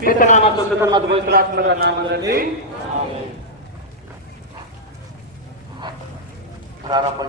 ಪಿತನ ಮತ್ತು ಸುತನ ಮತ್ತು ಪವಿತ್ರಾತ್ಮರ ನಾಮದಲ್ಲಿ ಪ್ರಾರಂಭ.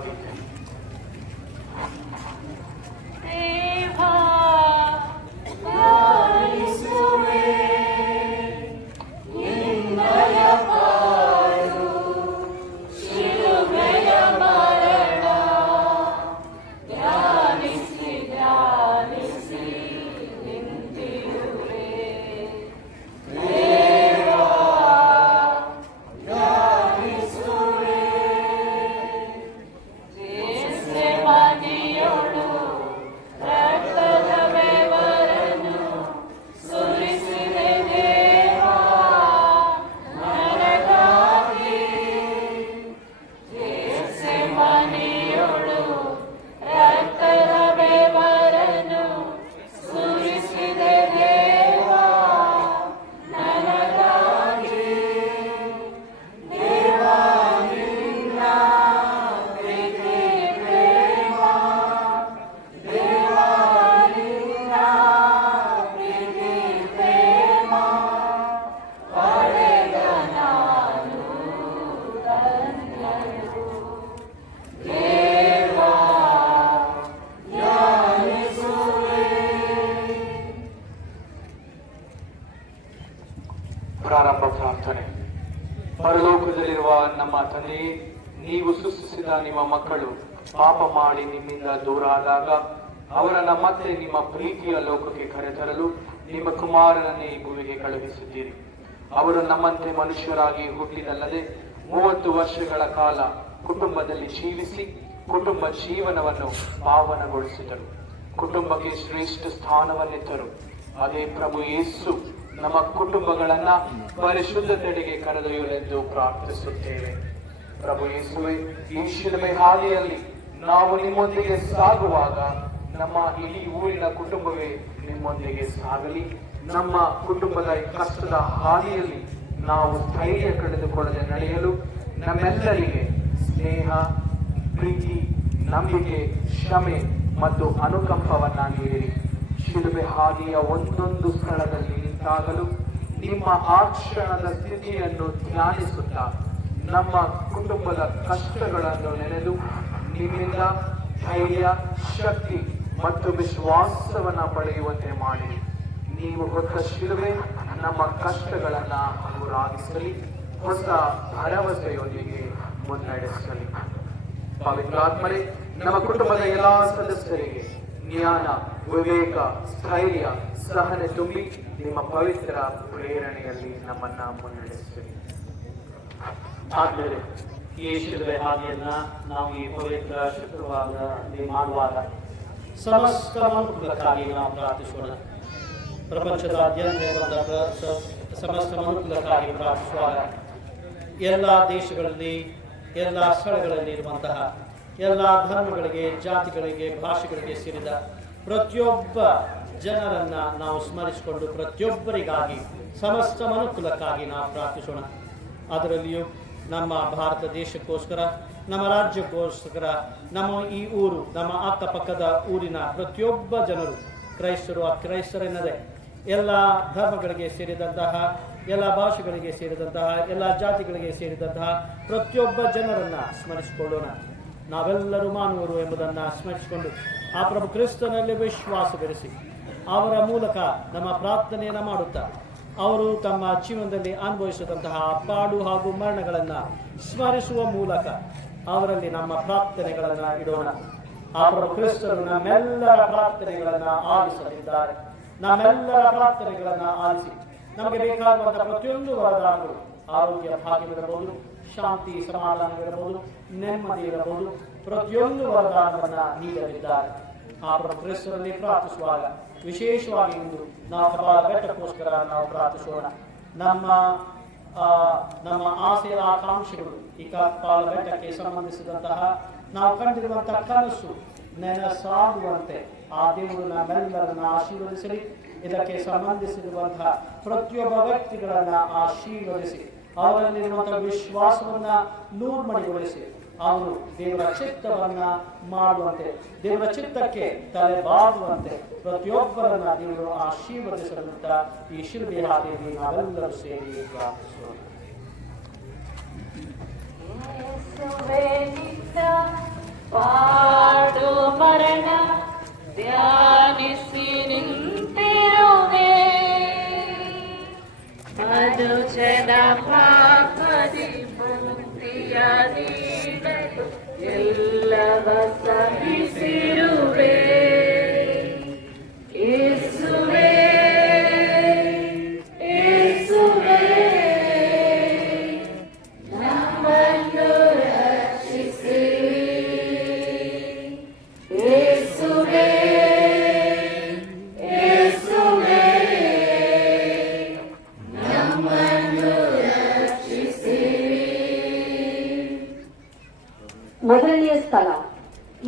ಪ್ರಾರಂಭ ಪ್ರಾರ್ಥನೆ. ಪರಲೋಕದಲ್ಲಿರುವ ನಮ್ಮ ತಂದೆಯೇ, ನೀವು ಸೃಷ್ಟಿಸಿದ ನಿಮ್ಮ ಮಕ್ಕಳು ಪಾಪ ಮಾಡಿ ನಿಮ್ಮಿಂದ ದೂರ ಆದಾಗ ಅವರನ್ನ ಮತ್ತೆ ನಿಮ್ಮ ಪ್ರೀತಿಯ ಲೋಕಕ್ಕೆ ಕರೆತರಲು ನಿಮ್ಮ ಕುಮಾರನನ್ನೇ ಈ ಭೂಮಿಗೆ ಕಳುಹಿಸಿದ್ದೀರಿ. ಅವರು ನಮ್ಮಂತೆ ಮನುಷ್ಯರಾಗಿ ಹುಟ್ಟಿದಲ್ಲದೆ 30 ವರ್ಷಗಳ ಕಾಲ ಕುಟುಂಬದಲ್ಲಿ ಜೀವಿಸಿ ಕುಟುಂಬ ಜೀವನವನ್ನು ಪಾವನಗೊಳಿಸಿದರು. ಕುಟುಂಬಕ್ಕೆ ಶ್ರೇಷ್ಠ ಸ್ಥಾನವನ್ನಿತ್ತರು. ಅದೇ ಪ್ರಭು ಯೇಸು ನಮ್ಮ ಕುಟುಂಬಗಳನ್ನ ಪರಿಶುದ್ಧತೆಡೆಗೆ ಕರೆದೊಯ್ಯಲೆಂದು ಪ್ರಾರ್ಥಿಸುತ್ತೇವೆ. ಪ್ರಭು ಯೇಸುವೆ, ಈ ಶಿಲುಬೆ ಹಾದಿಯಲ್ಲಿ ನಾವು ನಿಮ್ಮೊಂದಿಗೆ ಸಾಗುವಾಗ ನಮ್ಮ ಇಡೀ ಊರಿನ ಕುಟುಂಬವೇ ನಿಮ್ಮೊಂದಿಗೆ ಸಾಗಲಿ. ನಮ್ಮ ಕುಟುಂಬದ ಕಷ್ಟದ ಹಾದಿಯಲ್ಲಿ ನಾವು ಸ್ಥೈರ್ಯ ಕಳೆದುಕೊಳ್ಳದೆ ನಡೆಯಲು ನಮ್ಮೆಲ್ಲರಿಗೆ ಸ್ನೇಹ, ಪ್ರೀತಿ, ನಂಬಿಕೆ, ಕ್ಷಮೆ ಮತ್ತು ಅನುಕಂಪವನ್ನ ನೀಡಿರಿ. ಶಿಲುಬೆ ಹಾದಿಯ ಒಂದೊಂದು ಸ್ಥಳದಲ್ಲಿ ನಿಂತಾಗಲೂ ನಿಮ್ಮ ಆ ಕ್ಷಣದ ಸ್ಥಿತಿಯನ್ನು ಧ್ಯಾನಿಸುತ್ತಾ ನಮ್ಮ ಕುಟುಂಬದ ಕಷ್ಟಗಳನ್ನು ನೆನೆದು ನಿಮ್ಮಿಂದ ಧೈರ್ಯ, ಶಕ್ತಿ ಮತ್ತು ವಿಶ್ವಾಸವನ್ನ ಪಡೆಯುವಂತೆ ಮಾಡಿ. ನೀವು ಹೊತ್ತ ಶಿಲುಬೆ ನಮ್ಮ ಕಷ್ಟಗಳನ್ನ ದೂರಾಗಿಸಲಿ, ಹೊಸ ಭರವಸೆಯೊಂದಿಗೆ ಮುನ್ನಡೆಸಲಿ. ಪವಿತ್ರಾತ್ಮರೇ, ನಮ್ಮ ಕುಟುಂಬದ ಎಲ್ಲಾ ಸದಸ್ಯರಿಗೆ ಜ್ಞಾನ, ವಿವೇಕ, ಸ್ಥೈರ್ಯ, ಸಹನೆ ತುಂಬಿ ನಿಮ್ಮ ಪವಿತ್ರ ಪ್ರೇರಣೆಯಲ್ಲಿ ನಮ್ಮನ್ನ ಮುನ್ನಡೆಸಿರಿ. ಆದ್ಮೇಲೆ ಈ ಶಿಲುಬೆ ಹಾದಿಯನ್ನ ನಾವು ಈ ಪವಿತ್ರ ಶುಕ್ರವಾರದಲ್ಲಿ ಮಾಡುವಾಗ ಸಮಸ್ತ ಮನುಕುಲಕ್ಕಾಗಿ ನಾವು ಪ್ರಾರ್ಥಿಸೋಣ. ಪ್ರಪಂಚದಾದ್ಯಂತ ಸಮಸ್ತ ಮನುಕುಲಕ್ಕಾಗಿ ಪ್ರಾರ್ಥಿಸುವಾಗ ಎಲ್ಲ ದೇಶಗಳಲ್ಲಿ, ಎಲ್ಲ ಸ್ಥಳಗಳಲ್ಲಿ ಇರುವಂತಹ ಎಲ್ಲ ಧರ್ಮಗಳಿಗೆ, ಜಾತಿಗಳಿಗೆ, ಭಾಷೆಗಳಿಗೆ ಸೇರಿದ ಪ್ರತಿಯೊಬ್ಬ ಜನರನ್ನ ನಾವು ಸ್ಮರಿಸಿಕೊಂಡು ಪ್ರತಿಯೊಬ್ಬರಿಗಾಗಿ, ಸಮಸ್ತ ಮನುಕುಲಕ್ಕಾಗಿ ನಾವು ಪ್ರಾರ್ಥಿಸೋಣ. ಅದರಲ್ಲಿಯೂ ನಮ್ಮ ಭಾರತ ದೇಶಕ್ಕೋಸ್ಕರ, ನಮ್ಮ ರಾಜ್ಯಕ್ಕೋಸ್ಕರ, ನಮ್ಮ ಈ ಊರು, ನಮ್ಮ ಅಕ್ಕಪಕ್ಕದ ಊರಿನ ಪ್ರತಿಯೊಬ್ಬ ಜನರು, ಕ್ರೈಸ್ತರು, ಅಕ್ರೈಸ್ತರೆನ್ನದೆ ಎಲ್ಲ ಧರ್ಮಗಳಿಗೆ ಸೇರಿದಂತಹ, ಎಲ್ಲ ಭಾಷೆಗಳಿಗೆ ಸೇರಿದಂತಹ, ಎಲ್ಲ ಜಾತಿಗಳಿಗೆ ಸೇರಿದಂತಹ ಪ್ರತಿಯೊಬ್ಬ ಜನರನ್ನ ಸ್ಮರಿಸಿಕೊಳ್ಳೋಣ. ನಾವೆಲ್ಲರೂ ಮಾನವರು ಎಂಬುದನ್ನು ಸ್ಮರಿಸಿಕೊಂಡು ಆ ಪ್ರಭು ಕ್ರಿಸ್ತನಲ್ಲಿ ವಿಶ್ವಾಸ ಬೆರೆಸಿ ಅವರ ಮೂಲಕ ನಮ್ಮ ಪ್ರಾರ್ಥನೆಯನ್ನು ಮಾಡುತ್ತಾ ಅವರು ತಮ್ಮ ಜೀವನದಲ್ಲಿ ಅನುಭವಿಸಿದಂತಹ ಪಾಡು ಹಾಗೂ ಮರಣಗಳನ್ನು ಸ್ಮರಿಸುವ ಮೂಲಕ ಅವರಲ್ಲಿ ನಮ್ಮ ಪ್ರಾರ್ಥನೆಗಳನ್ನು ಇಡೋಣ. ಆ ಪ್ರಭು ಕ್ರಿಸ್ತರು ನಮ್ಮೆಲ್ಲರ ಪ್ರಾರ್ಥನೆಗಳನ್ನು ಆಲಿಸಲಿದ್ದಾರೆ. ನಮ್ಮೆಲ್ಲರ ಪ್ರಾರ್ಥನೆಗಳನ್ನು ಆಲಿಸಿ ನಮಗೆ ಬೇಕಾಗುವಂತಹ ಪ್ರತಿಯೊಂದು ವರದಾನಗಳು, ಆರೋಗ್ಯ ಭಾಗ್ಯವಿರಬಹುದು, ಶಾಂತಿ ಸಮಾಧಾನವಿರಬಹುದು, ನೆಮ್ಮದಿ ಇರಬಹುದು, ಪ್ರತಿಯೊಂದು ವರದಾನವನ್ನ ನೀಡಲಿದ್ದಾರೆ. ಆ ಪ್ರಭು ಕ್ರಿಸ್ತರಲ್ಲಿ ಪ್ರಾರ್ಥಿಸುವಾಗ ವಿಶೇಷವಾಗಿ ಇಂದು ನಾವು ಕಪಾಲ ಬೆಟ್ಟಕ್ಕೋಸ್ಕರ ನಾವು ಪ್ರಾರ್ಥಿಸೋಣ. ನಮ್ಮ ಆಸೆ ಆಕಾಂಕ್ಷೆಗಳು ಈ ಕಪಾಲ ಬೆಟ್ಟಕ್ಕೆ ಸಂಬಂಧಿಸಿದಂತಹ ನಾವು ಕಂಡಿರುವಂತಹ ಕನಸು ನೆನಸಾಗುವಂತೆ ಆ ದೇವರು ನಮ್ಮೆಲ್ಲರನ್ನ ಆಶೀರ್ವದಿಸಲಿ. ಇದಕ್ಕೆ ಸಂಬಂಧಿಸಿರುವಂತಹ ಪ್ರತಿಯೊಬ್ಬ ವ್ಯಕ್ತಿಗಳನ್ನ ಆಶೀರ್ವದಿಸಿ ಅವರಲ್ಲಿರುವಂತಹ ವಿಶ್ವಾಸವನ್ನ ನೂರ್ಮಡಿಗೊಳಿಸಿ ಅವನು ದೇವರ ಚಿತ್ತವನ್ನ ಮಾಡುವಂತೆ, ದೇವರ ಚಿತ್ತಕ್ಕೆ ತಲೆಬಾಗುವಂತೆ ಪ್ರತಿಯೊಬ್ಬರನ್ನ ದೇವರು ಆಶೀರ್ವದಿಸಲುತ್ತ ಈ ಶಿಲುಬೆ ಹಾದಿಯಲ್ಲಿ ನಾವೆಲ್ಲರೂ ಸೇರಿ ಪ್ರಾರ್ಥಿಸೋಣ. ಪಾಡು ಮರಣ ಧ್ಯಾನಿಸಿ ನಿಂತಿರುವೆ, ಮನುಜನ ಪಾಪದಿ ಮುಕ್ತಿಯ ನೀಡಲು ಎಲ್ಲವ ಸಹಿಸಿರುವೆ. ಯೇಸುವೇ ಯೇಸುವೇ ನಮ್ಮನ್ನು ರಕ್ಷಿಸಿ. ಯೇಸುವೇ ಯೇಸುವೇ ನಮ್ಮನ್ನು ರಕ್ಷಿಸಿ. ಮೊದಲನೆಯ ಸ್ಥಳ,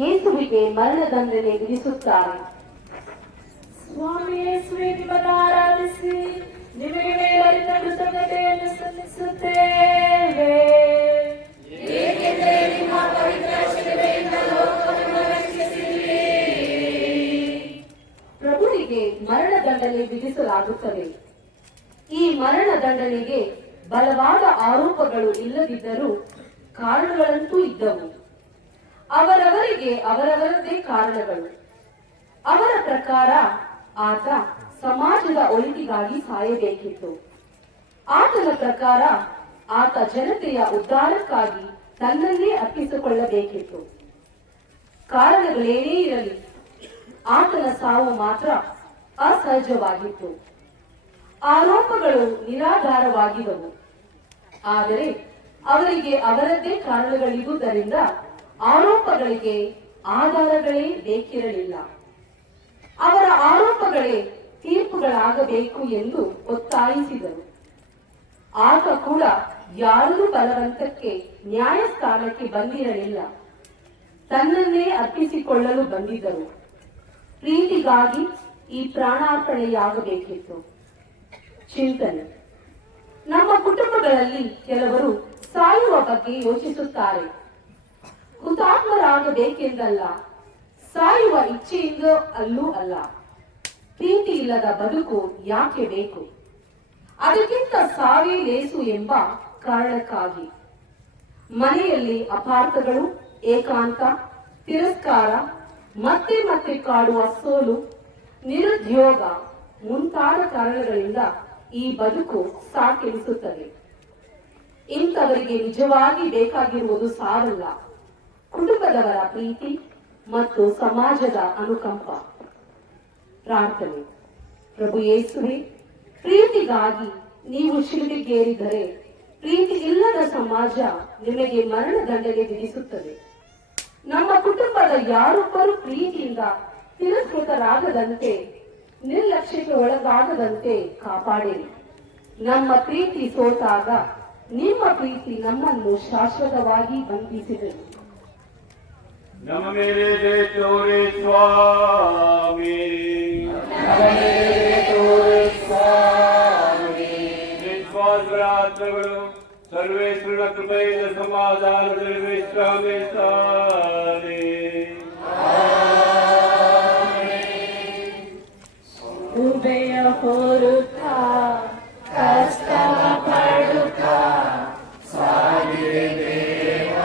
ಯೇಸುವಿಗೆ ಮರಣದಂಡನೆ ವಿಧಿಸುತ್ತಾರೆ. ಸ್ವಾಮಿ ಯೇಸುವೇ, ನಿಮ್ಮನ್ನು ಆರಾಧಿಸಿ ನಿಮಗೆ ಮೇಲಿನ ಕೃತಜ್ಞತೆಯನ್ನು ಸಲ್ಲಿಸುತ್ತೇವೆ, ಏಕೆಂದರೆ ನಿಮ್ಮ ಪವಿತ್ರ ಶಿಲುಬೆಯಿಂದ ಲೋಕವನ್ನು ರಕ್ಷಿಸಿದ್ದೀರಿ. ಪ್ರಭುವಿಗೆ ಮರಣದಂಡನೆ ವಿಧಿಸಲಾಗುತ್ತದೆ. ಈ ಮರಣದಂಡನೆಗೆ ಬಲವಾದ ಆರೋಪಗಳು ಇಲ್ಲದಿದ್ದರೂ ಕಾರಣಗಳಂತೂ ಇದ್ದವು. ಅವರವರಿಗೆ ಅವರವರದ್ದೇ ಕಾರಣಗಳು. ಅವರ ಪ್ರಕಾರ ಆತ ಸಮಾಜದ ಒಳಿತಿಗಾಗಿ ಸಾಯಬೇಕಿತ್ತು. ಆತನ ಪ್ರಕಾರ ಆತ ಜನತೆಯ ಉದ್ಧಾರಕ್ಕಾಗಿ ತನ್ನನ್ನೇ ಅರ್ಪಿಸಿಕೊಳ್ಳಬೇಕಿತ್ತು. ಕಾರಣಗಳೇನೇ ಇರಲಿ, ಆತನ ಸಾವು ಮಾತ್ರ ಅಸಹಜವಾಗಿತ್ತು. ಆರೋಪಗಳು ನಿರಾಧಾರವಾಗಿದ್ದವು. ಆದರೆ ಅವರಿಗೆ ಅವರದ್ದೇ ಕಾರಣಗಳಿರುವುದರಿಂದ ಆರೋಪಗಳಿಗೆ ಆಧಾರಗಳೇ ಬೇಕಿರಲಿಲ್ಲ. ಅವರ ಆರೋಪಗಳೇ ತೀರ್ಪುಗಳಾಗಬೇಕು ಎಂದು ಒತ್ತಾಯಿಸಿದರು. ಆಗ ಕೂಡ ಯಾರೂ ಬಲವಂತಕ್ಕೆ ನ್ಯಾಯಸ್ಥಾನಕ್ಕೆ ಬಂದಿರಲಿಲ್ಲ. ತನ್ನನ್ನೇ ಅರ್ಪಿಸಿಕೊಳ್ಳಲು ಬಂದಿದ್ದರು. ಪ್ರೀತಿಗಾಗಿ ಈ ಪ್ರಾಣಾರ್ಪಣೆಯಾಗಬೇಕಿತ್ತು. ಚಿಂತನೆ. ನಮ್ಮ ಕುಟುಂಬಗಳಲ್ಲಿ ಕೆಲವರು ಸಾಯುವ ಬಗ್ಗೆ ಯೋಚಿಸುತ್ತಾರೆ. ಹುತಾತ್ಮರಾಗಬೇಕೆಂದಲ್ಲ, ಸಾಯುವ ಇಚ್ಛೆಯಿಂದ ಅಲ್ಲೂ ಅಲ್ಲ. ಪ್ರೀತಿ ಇಲ್ಲದ ಬದುಕು ಯಾಕೆ ಬೇಕು? ಅದಕ್ಕಿಂತ ಸಾವೇ ಲೇಸು ಎಂಬ ಕಾರಣಕ್ಕಾಗಿ. ಮನೆಯಲ್ಲಿ ಅಪಾರ್ಥಗಳು, ಏಕಾಂತ, ತಿರಸ್ಕಾರ, ಮತ್ತೆ ಮತ್ತೆ ಕಾಡುವ ಸೋಲು, ನಿರುದ್ಯೋಗ ಮುಂತಾದ ಕಾರಣಗಳಿಂದ ಈ ಬದುಕು ಸಾಕೆನಿಸುತ್ತದೆ. ಇಂಥವರಿಗೆ ನಿಜವಾಗಿ ಬೇಕಾಗಿರುವುದು ಸಾವಲ್ಲ, ಕುಟುಂಬದವರ ಪ್ರೀತಿ ಮತ್ತು ಸಮಾಜದ ಅನುಕಂಪ. ಪ್ರಾರ್ಥನೆ. ಪ್ರಭು ಯೇಸುವೆ, ಪ್ರೀತಿಗಾಗಿ ನೀವು ಶಿಲುಬೆಗೇರಿದರೆ ಪ್ರೀತಿ ಇಲ್ಲದ ಸಮಾಜ ನಿಮಗೆ ಮರಣದಂಡನೆ ವಿಧಿಸುತ್ತದೆ. ನಮ್ಮ ಕುಟುಂಬದ ಯಾರೊಬ್ಬರು ಪ್ರೀತಿಯಿಂದ ತಿರಸ್ಕೃತರಾಗದಂತೆ, ನಿರ್ಲಕ್ಷ್ಯಕ್ಕೆ ಒಳಗಾಗದಂತೆ ಕಾಪಾಡಿರಿ. ನಮ್ಮ ಪ್ರೀತಿ ಸೋತಾಗ ನಿಮ್ಮ ಪ್ರೀತಿ ನಮ್ಮನ್ನು ಶಾಶ್ವತವಾಗಿ ಬಂಧಿಸಿದೆ. ನಮ್ಮ ಮೇಲೆ ಜಯ ತೋರೆ ಸ್ವಾಮಿ, ನಿಸ್ವಾರ್ಥರ ಆತ್ಮಗಳು ಸರ್ವೇಶ್ವರನ ಕೃಪೆಯಿಂದ ಸಮಾಧಾನದಲ್ಲಿ ವಿಶ್ರಾಮಿಸುತ್ತಾರೆ. ಉಭಯ ಹೊರುತ್ತಾ ಕಷ್ಟವ ಪಡುತ್ತಾ ಸಾಗಿರೆ ದೇವ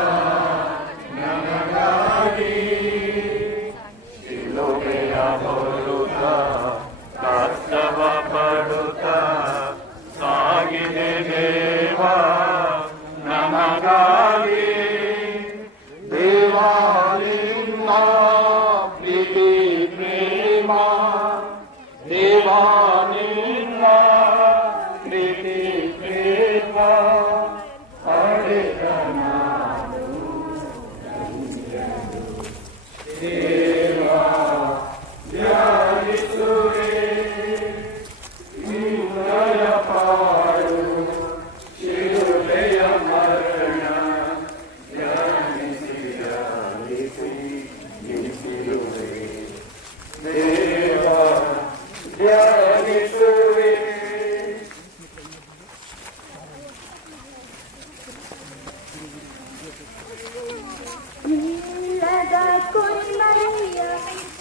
ನಮಗಾಗಿ. ಶಿಲುಬೆಯ ಹೊರುತ್ತಾ ಕಷ್ಟವ ಪಡುತ್ತಾ ಸಾಗಿದೆ ದೇವ ನಮಗಾಗಿ. ದೇವಾ ನಿನ್ನ ಪ್ರೀತಿ ಪ್ರೇಮ, ದೇವಾ ನಿನ್ನ ಪ್ರೀತಿ ಪ್ರೇಮ ಪಡೆದ ನಾನು ದೇವಾ ಧ್ಯಾನಿಸುವೆ. ನಿನ್ನಯ ಪಾಡು ಶಿಲುಬೆಯ ಮರಣ ಧ್ಯಾನಿಸಿ ಧ್ಯಾನಿಸಿ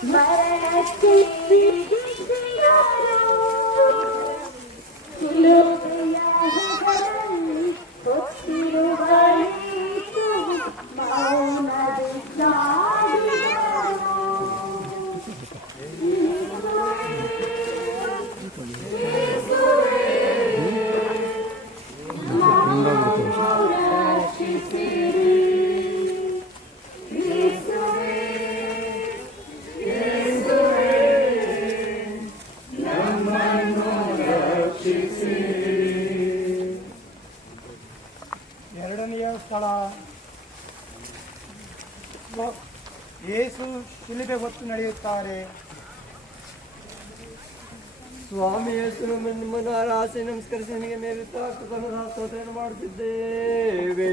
ಮರಣಕ್ಕೆ ಸಿಕ್ಕಿಸಿದರೋ. ಶಿಲುಬೆಯ ಹೆಗಲಲ್ಲಿ ಹೊತ್ತಿರುವ ಯೇಸು ಮೌನದಿ ಸಾಗಿದನು. ಎರಡನೆಯ ಸ್ಥಳ ಯೇಸು ಶಿಲುಬೆ ಹೊತ್ತು ನಡೆಯುತ್ತಾರೆ. ಸ್ವಾಮಿ ಹೆಸರು ನಿಮ್ಮನ್ನು ಆರಾಧನೆ ನಮಸ್ಕರಿಸಿ ನಿಮಗೆ ಮೇಲೆ ಸ್ತೋತ್ರ ಮಾಡುತ್ತಿದ್ದೇವೆ.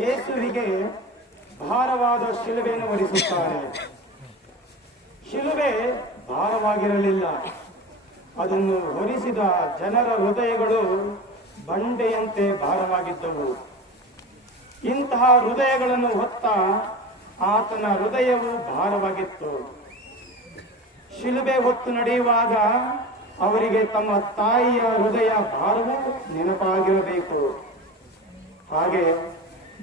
ಯೇಸುವಿಗೆ ಭಾರವಾದ ಶಿಲುಬೆಯನ್ನು ಹೊರಿಸುತ್ತಾರೆ. ಶಿಲುಬೆ ಭಾರವಾಗಿರಲಿಲ್ಲ. ಅದನ್ನು ಹೊರಿಸಿದ ಜನರ ಹೃದಯಗಳು ಬಂಡೆಯಂತೆ ಭಾರವಾಗಿದ್ದವು. ಇಂತಹ ಹೃದಯಗಳನ್ನು ಹೊತ್ತ ಆತನ ಹೃದಯವು ಭಾರವಾಗಿತ್ತು. ಶಿಲುಬೆ ಹೊತ್ತು ನಡೆಯುವಾಗ ಅವರಿಗೆ ತಮ್ಮ ತಾಯಿಯ ಹೃದಯ ಭಾರವೂ ನೆನಪಾಗಿರಬೇಕು. ಹಾಗೆ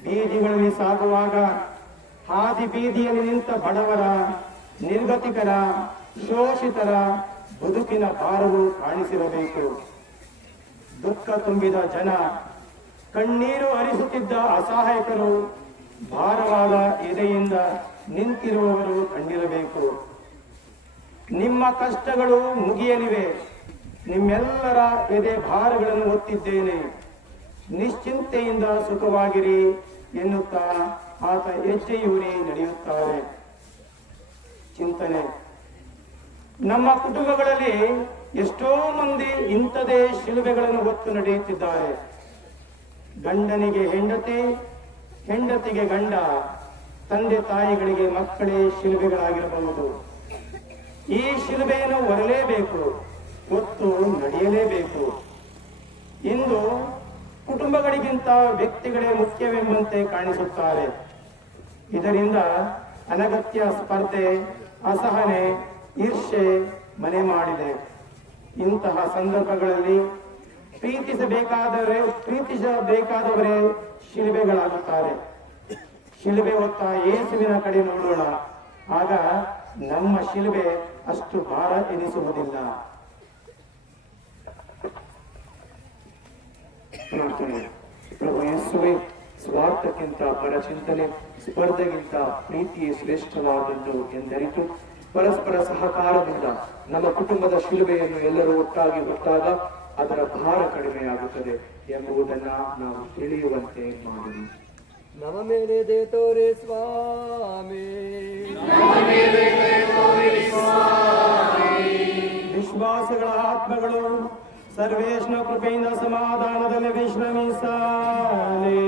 ಬೀದಿಗಳಲ್ಲಿ ಸಾಗುವಾಗ ಹಾದಿ ಬೀದಿಯಲ್ಲಿ ನಿಂತ ಬಡವರ, ನಿರ್ಗತಿಕರ, ಶೋಷಿತರ ಬದುಕಿನ ಭಾರವು ಕಾಣಿಸಿರಬೇಕು. ದುಃಖ ತುಂಬಿದ ಜನ, ಕಣ್ಣೀರು ಹರಿಸುತ್ತಿದ್ದ ಅಸಹಾಯಕರು, ಭಾರವಾದ ಎದೆಯಿಂದ ನಿಂತಿರುವವರು ಕಂಡಿರಬೇಕು. ನಿಮ್ಮ ಕಷ್ಟಗಳು ಮುಗಿಯಲಿವೆ, ನಿಮ್ಮೆಲ್ಲರ ಎದೆ ಭಾರಗಳನ್ನು ಹೊತ್ತಿದ್ದೇನೆ, ನಿಶ್ಚಿಂತೆಯಿಂದ ಸುಖವಾಗಿರಿ ಎನ್ನುತ್ತಾ ಆತ ಹೆಜ್ಜೆಯೂರಿ ನಡೆಯುತ್ತಾರೆ. ಚಿಂತನೆ: ನಮ್ಮ ಕುಟುಂಬಗಳಲ್ಲಿ ಎಷ್ಟೋ ಮಂದಿ ಇಂಥದೇ ಶಿಲುಬೆಗಳನ್ನು ಹೊತ್ತು ನಡೆಯುತ್ತಿದ್ದಾರೆ. ಗಂಡನಿಗೆ ಹೆಂಡತಿ, ಹೆಂಡತಿಗೆ ಗಂಡ, ತಂದೆ ತಾಯಿಗಳಿಗೆ ಮಕ್ಕಳೇ ಶಿಲುಬೆಗಳಾಗಿರಬಹುದು. ಈ ಶಿಲುಬೆಯನ್ನು ಹೊರಲೇಬೇಕು, ಹೊತ್ತು ನಡೆಯಲೇಬೇಕು. ಇಂದು ಕುಟುಂಬಗಳಿಗಿಂತ ವ್ಯಕ್ತಿಗಳೇ ಮುಖ್ಯವೆಂಬಂತೆ ಕಾಣಿಸುತ್ತಾರೆ. ಇದರಿಂದ ಅನಗತ್ಯ ಸ್ಪರ್ಧೆ, ಅಸಹನೆ, ಈರ್ಷೆ ಮನೆ ಮಾಡಿದೆ. ಇಂತಹ ಸಂದರ್ಭಗಳಲ್ಲಿ ಪ್ರೀತಿಸಬೇಕಾದವರೇ ಶಿಲುಬೆಗಳಾಗುತ್ತಾರೆ. ಶಿಲುಬೆ ಹೊತ್ತ ಯೇಸುವಿನ ಕಡೆ ನೋಡೋಣ, ಆಗ ನಮ್ಮ ಶಿಲುಬೆ ಅಷ್ಟು ಭಾರ ಎನಿಸುವುದಿಲ್ಲ. ಪ್ರಾರ್ಥನೆ. ಪ್ರಭು ಯೇಸುವೆ, ಸ್ವಾರ್ಥಕ್ಕಿಂತ ಪರಚಿಂತನೆ, ಸ್ಪರ್ಧೆಗಿಂತ ಪ್ರೀತಿಯೇ ಶ್ರೇಷ್ಠವಾದದ್ದು ಎಂದರಿತು ಪರಸ್ಪರ ಸಹಕಾರದಿಂದ ನಮ್ಮ ಕುಟುಂಬದ ಶಿಲುಬೆಯನ್ನು ಎಲ್ಲರೂ ಒಟ್ಟಾಗಿ ಹೊತ್ತಾಗ ಅದರ ಭಾರ ಕಡಿಮೆಯಾಗುತ್ತದೆ ಎಂಬುದನ್ನ ನಾವು ತಿಳಿಯುವಂತೆ ಮಾಡಿ. ನಮ್ಮ ಮೇಲೆ ದಯೆ ತೋರಿ ಸ್ವಾಮಿ. ವಿಶ್ವಾಸಗಳ ಆತ್ಮಗಳು ಸರ್ವೇಶ್ವರ ಕೃಪೆಯಿಂದ ಸಮಾಧಾನದಲ್ಲಿ ವಿಶ್ರಮಿಸಲಿ.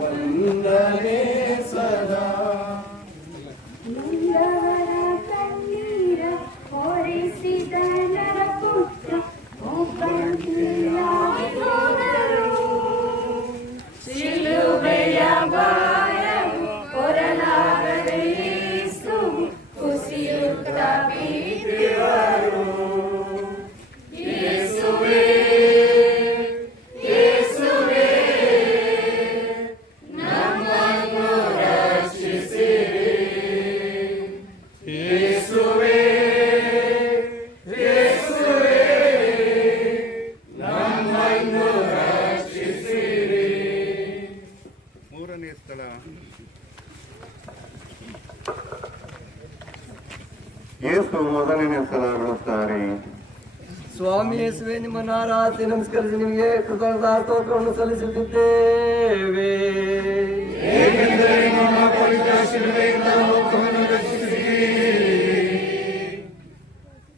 ವಂದನೆ ಸದಾ. ಯೇಸು ಮೊದಲನೇ ಸಲ ಬಿಡುತ್ತಾರೆ. ಸ್ವಾಮಿ ಯೇಸುವೆ, ನಿಮ್ಮನ್ನು ಆರಾಧಿಸಿ ನಮಸ್ಕರಿಸಿ ನಿಮಗೆ ಕೃತಜ್ಞತಾಸ್ತೋತ್ರವನ್ನು ಸಲ್ಲಿಸುತ್ತಿದ್ದೇವೆ. ಏಕೆಂದರೆ ನಿಮ್ಮ ಪವಿತ್ರ ಶಿಲುಬೆಯಿಂದ ಲೋಕವನ್ನು ರಕ್ಷಿಸಿದ್ದೀರಿ.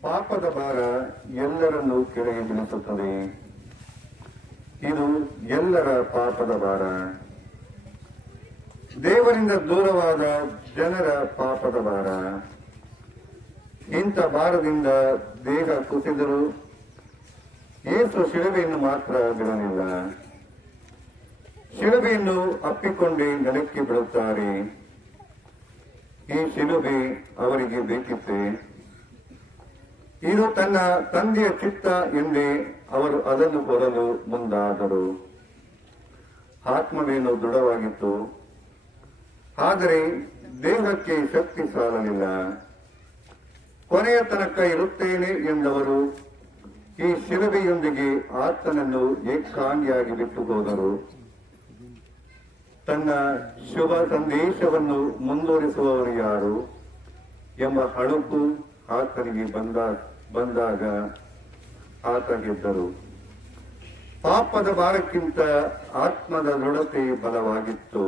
ಪಾಪದ ಭಾರ ಎಲ್ಲರನ್ನೂ ಕೆಳಗೆ ಬೀಳಿಸುತ್ತದೆ. ಇದು ಎಲ್ಲರ ಪಾಪದ ಭಾರ. ದೇವರಿಂದ ದೂರವಾದ ಜನರ ಪಾಪದ ಭಾರ. ಇಂಥ ಭಾರದಿಂದ ದೇಹ ಕುಸಿದರೂ ಯೇಸು ಶಿಲುಬೆಯನ್ನು ಮಾತ್ರ ಬಿಡಲಿಲ್ಲ. ಶಿಲುಬೆಯನ್ನು ಅಪ್ಪಿಕೊಂಡೇ ನೆಲಕ್ಕೆ ಬಿಡುತ್ತಾರೆ. ಈ ಶಿಲುಬೆ ಅವರಿಗೆ ಬೇಕಿತ್ತೆ. ಇದು ತನ್ನ ತಂದೆಯ ಚಿತ್ತ ಎಂದೇ ಅವರು ಅದನ್ನು ಕೊಡಲು ಮುಂದಾದರು. ಆತ್ಮವೇನು ದೃಢವಾಗಿತ್ತು, ಆದರೆ ದೇಹಕ್ಕೆ ಶಕ್ತಿ ಸಾಲಲಿಲ್ಲ. ಕೊನೆಯ ತನಕ ಇರುತ್ತೇನೆ ಎಂದವರು ಈ ಶಿಲುಬೆಯೊಂದಿಗೆ ಆತನನ್ನು ಏಕಾಂಗಿಯಾಗಿ ಬಿಟ್ಟು ಹೋದರು. ತನ್ನ ಶುಭ ಸಂದೇಶವನ್ನು ಮುಂದುವರಿಸುವವರು ಯಾರು ಎಂಬ ಹಳುಕು ಆತನಿಗೆ ಬಂದಾಗ ಆತ ಗೆದ್ದರು. ಪಾಪದ ಭಾರಕ್ಕಿಂತ ಆತ್ಮದ ದೃಢತೆ ಬಲವಾಗಿತ್ತು.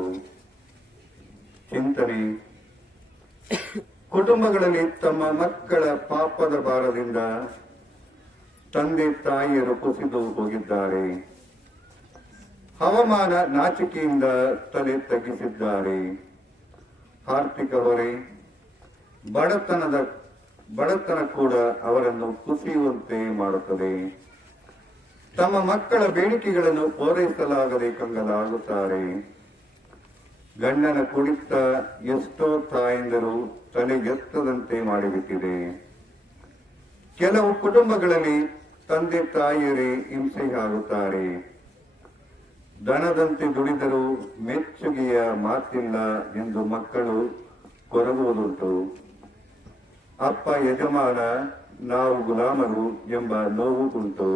ಚಿಂತನೆ: ಕುಟುಂಬಗಳಲ್ಲಿ ತಮ್ಮ ಮಕ್ಕಳ ಪಾಪದ ಭಾರದಿಂದ ತಂದೆ ತಾಯಿಯರು ಕುಸಿದು ಹೋಗಿದ್ದಾರೆ. ಹವಾಮಾನ ನಾಚಿಕೆಯಿಂದ ತಲೆ ತಗ್ಗಿಸಿದ್ದಾರೆ. ಆರ್ಥಿಕ ಹೊರೆ, ಬಡತನ ಕೂಡ ಅವರನ್ನು ಕುಸಿಯುವಂತೆ ಮಾಡುತ್ತದೆ. ತಮ್ಮ ಮಕ್ಕಳ ಬೇಡಿಕೆಗಳನ್ನು ಪೂರೈಸಲಾಗದೆ ಕಂಗಾಲಾಗುತ್ತಾರೆ. ಗಂಡನ ಕುಡಿತ ಎಷ್ಟೋ ತಾಯಂದಿರು ತಲೆಗೆತ್ತದಂತೆ ಮಾಡಿಬಿಟ್ಟಿದೆ. ಕೆಲವು ಕುಟುಂಬಗಳಲ್ಲಿ ತಂದೆ ತಾಯಿಯರೇ ಹಿಂಸೆಯಾಗುತ್ತಾರೆ. ದನದಂತೆ ದುಡಿದರೂ ಮೆಚ್ಚುಗೆಯ ಮಾತಿಲ್ಲ ಎಂದು ಮಕ್ಕಳು ಕೊರಗುವುದುಂಟು. ಅಪ್ಪ ಯಜಮಾನ, ನಾವು ಗುಲಾಮರು ಎಂಬ ನೋವು ಉಂಟು.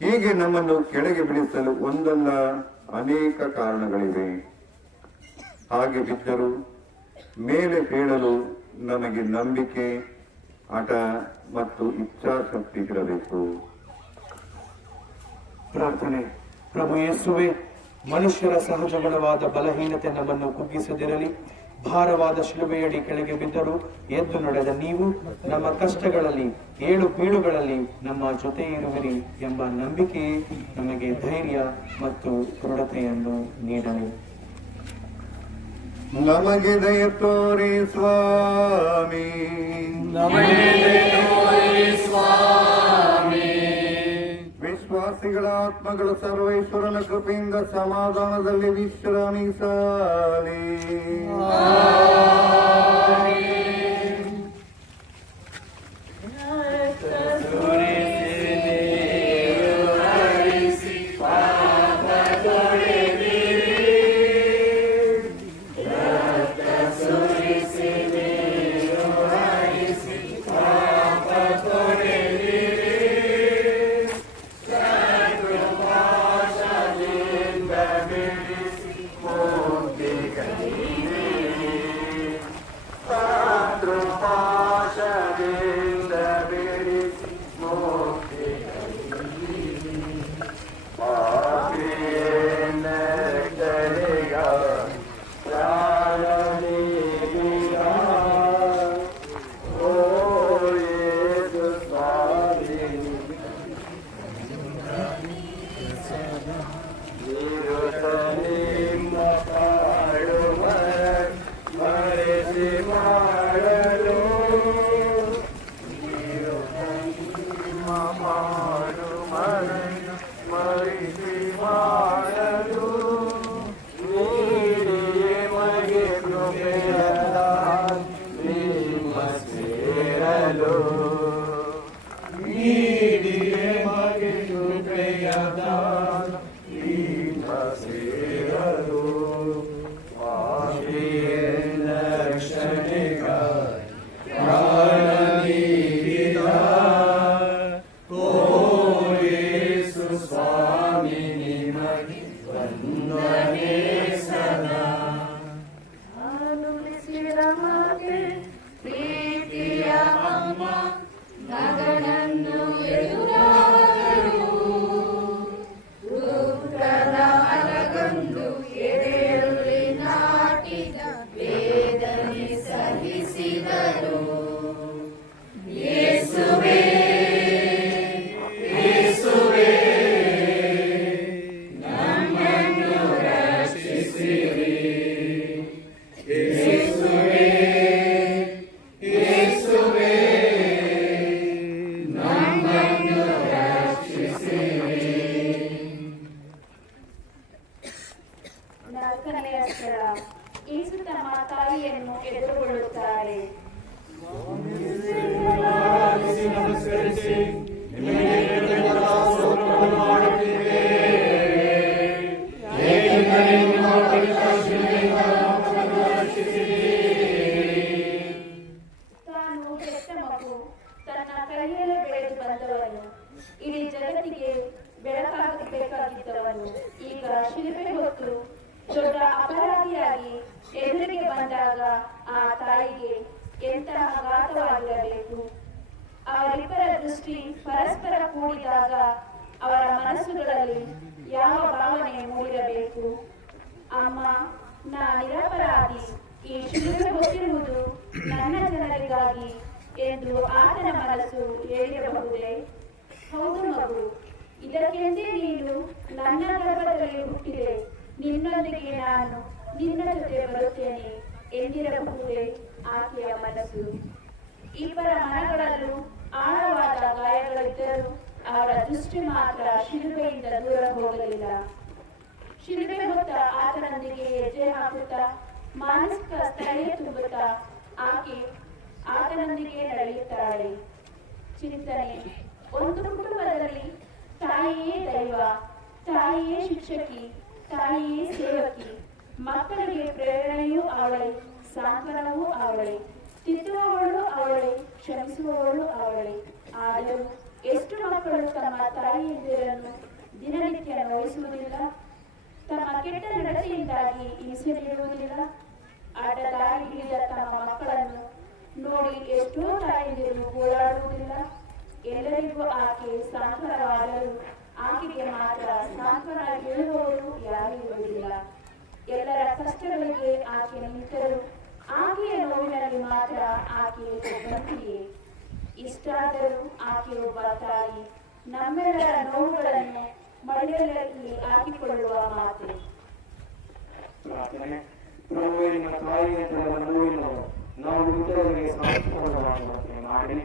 ಹೀಗೆ ನಮ್ಮನ್ನು ಕೆಳಗೆ ಬೀಳಿಸಲು ಒಂದಲ್ಲ ಅನೇಕ ಕಾರಣಗಳಿವೆ. ಹಾಗೆ ಬಿದ್ದರೂ ಮೇಲೆ ಬೀಳಲು ನಮಗೆ ನಂಬಿಕೆ, ಹಠ ಮತ್ತು ಇಚ್ಛಾಶಕ್ತಿ ಇರಬೇಕು. ಪ್ರಾರ್ಥನೆ. ಪ್ರಭು ಯೇಸುವೆ, ಮನುಷ್ಯರ ಸಹಜ ಗುಣವಾದ ಬಲಹೀನತೆ ನಮ್ಮನ್ನು ಕುಗ್ಗಿಸದಿರಲಿ. ಭಾರವಾದ ಶಿಲುಬೆಯಡಿ ಕೆಳಗೆ ಬಿದ್ದರೂ ಎದ್ದು ನಡೆದ ನೀವು ನಮ್ಮ ಕಷ್ಟಗಳಲ್ಲಿ, ಏಳು ಬೀಳುಗಳಲ್ಲಿ ನಮ್ಮ ಜೊತೆ ಇರುವಿರಿ ಎಂಬ ನಂಬಿಕೆಯೇ ನಮಗೆ ಧೈರ್ಯ ಮತ್ತು ದೃಢತೆಯನ್ನು ನೀಡಲಿ. ನಮಗೆ ದಯ ತೋರಿ ಸ್ವಾಮಿ, ವಿಶ್ವಾಸಿಗಳ ಆತ್ಮಗಳು ಸರ್ವೇಶ್ವರನ ಕೃಪೆಯಿಂದ ಸಮಾಧಾನದಲ್ಲಿ ವಿಶ್ರಮಿಸಲಿ. Amen. ಯೇಸು ತಮ್ಮ ತಾಯಿಯನ್ನು ಎದುರುಗೊಳ್ಳುತ್ತಾರೆ. ತಾನು ಹೆತ್ತ ಮಗು, ತನ್ನ ಕೈಯಲ್ಲಿ ಬೆಳೆದು ಬಂದವನು, ಇಡೀ ಜಗತ್ತಿಗೆ ಬೆಳಕಾಗಬೇಕಾಗಿದ್ದವನು, ಈಗ ಶಿಲುಬೆ ಹೊತ್ತು ದೊಡ್ಡ ಅಪರಾಧಿಯಾಗಿ ಎದುರಿಗೆ ಬಂದಾಗ ಆ ತಾಯಿಗೆ ಎಂತಹ ಆಘಾತವಾಗಿರಬೇಕು. ಅವರಿಬ್ಬರ ದೃಷ್ಟಿ ಪರಸ್ಪರ ಕೂಡಿದಾಗ ಅವರ ಮನಸ್ಸುಗಳಲ್ಲಿ ಯಾವ ಭಾವನೆ ಮೂಡಿರಬೇಕು? ಅಮ್ಮ, ನಾ ನಿರಪರಾಧಿ, ಈ ಶಿಲುಬೆ ಹೊತ್ತಿರುವುದು ನನ್ನ ಜನರಿಗಾಗಿ ಎಂದು ಆತನ ಮನಸ್ಸು ಹೇಳಿರಬಹುದೇ? ಹೌದು ಮಗು, ಇದಕ್ಕೆಂದೇ ನೀನು ನನ್ನ ಗರ್ಭದಲ್ಲಿ ಹುಟ್ಟಿದೆ, ನಿನ್ನೊಂದಿಗೆ ನಾನು ನಿನ್ನ ಜೊತೆ ಬರುತ್ತೇನೆ ಎಂದಿರಬಹುದೇ ಆಕೆಯ ಮನಸ್ಸು? ಇಬ್ಬರ ಮನಗಳಲ್ಲೂ ಆಳವಾದ ಗಾಯಗಳಿದ್ದರೂ ಅವರ ದೃಷ್ಟಿ ಮಾತ್ರ ಶಿಲುಬೆಯಿಂದ ದೂರ ಹೋಗಲಿಲ್ಲ. ಶಿಲುಬೆ ಹೊತ್ತ ಆತನೊಂದಿಗೆ ಹೆಜ್ಜೆ ಹಾಕುತ್ತಾ, ಮಾನಸಿಕ ಸ್ಥೈರ್ಯ ತುಂಬುತ್ತಾ ಆಕೆ ಆತನೊಂದಿಗೆ ನಡೆಯುತ್ತಾಳೆ. ಚಿಂತನೆ: ಒಂದು ಕುಟುಂಬದಲ್ಲಿ ತಾಯಿಯೇ ದೈವ, ತಾಯಿಯೇ ಶಿಕ್ಷಕಿ, ತಾಯಿಯೇ ಸೇವಕಿ. ಮಕ್ಕಳಿಗೆ ಪ್ರೇರಣೆಯೂ ಅವಳೇ, ಸಾಂತ್ವನವೂ ಅವಳೇ, ತಿದ್ದುವವಳು ಅವಳೇ, ಕ್ಷಮಿಸುವವಳು ಅವಳೇ. ಆದರೂ ಎಷ್ಟು ಮಕ್ಕಳು ತಮ್ಮ ತಾಯಿಯಂದಿರನ್ನು ದಿನನಿತ್ಯ ನೋಯಿಸುವುದಿಲ್ಲ, ತಮ್ಮ ಕೆಟ್ಟ ನಡತೆಯಿಂದಾಗಿ ಹಿಂಸೆ ನೀಡುವುದಿಲ್ಲ. ಅಡ್ಡದಾರಿ ಹಿಡಿದ ತಮ್ಮ ಮಕ್ಕಳನ್ನು ನೋಡಿ ಎಷ್ಟೋ ತಾಯಿಯಂದಿರು ಗೋಳಾಡುವುದಿಲ್ಲ. ಎಲ್ಲರಿಗೂ ಆಕೆ ಸಾಂತ್ವನವಾದರೂ ಆಕೆಗೆ ಮಾತ್ರ ಸಾಂತ್ವನ ಹೇಳುವವರು ಯಾರೂ ಇರುವುದಿಲ್ಲ. ಎಲ್ಲರ ಕಷ್ಟಗಳಿಗೆ ಆಕೆ ನಿಂತರೂ ಆಕೆಯ ನೋವಿನಲ್ಲಿ ಮಾತ್ರ ಆಕೆ ಒಬ್ಬಂಟಿಯೇ. ಇಷ್ಟಾದರೂ ಆಕೆ ಒಬ್ಬ ತಾಯಿ, ನಮ್ಮೆಲ್ಲರ ನೋವುಗಳನ್ನು ಮಡಿಲಲ್ಲಿ ಹಾಕಿಕೊಳ್ಳುವ ಮಾತೆ. ಪ್ರಾರ್ಥನೆ: ಪ್ರಭುವೇ, ನಿಮ್ಮ ತಾಯಿಯ ನೋವಿನವರು ನಾವು ಇತರರಿಗೆ ಸಾಂತ್ವನವಾಗುವಂತೆ ಮಾಡಿ.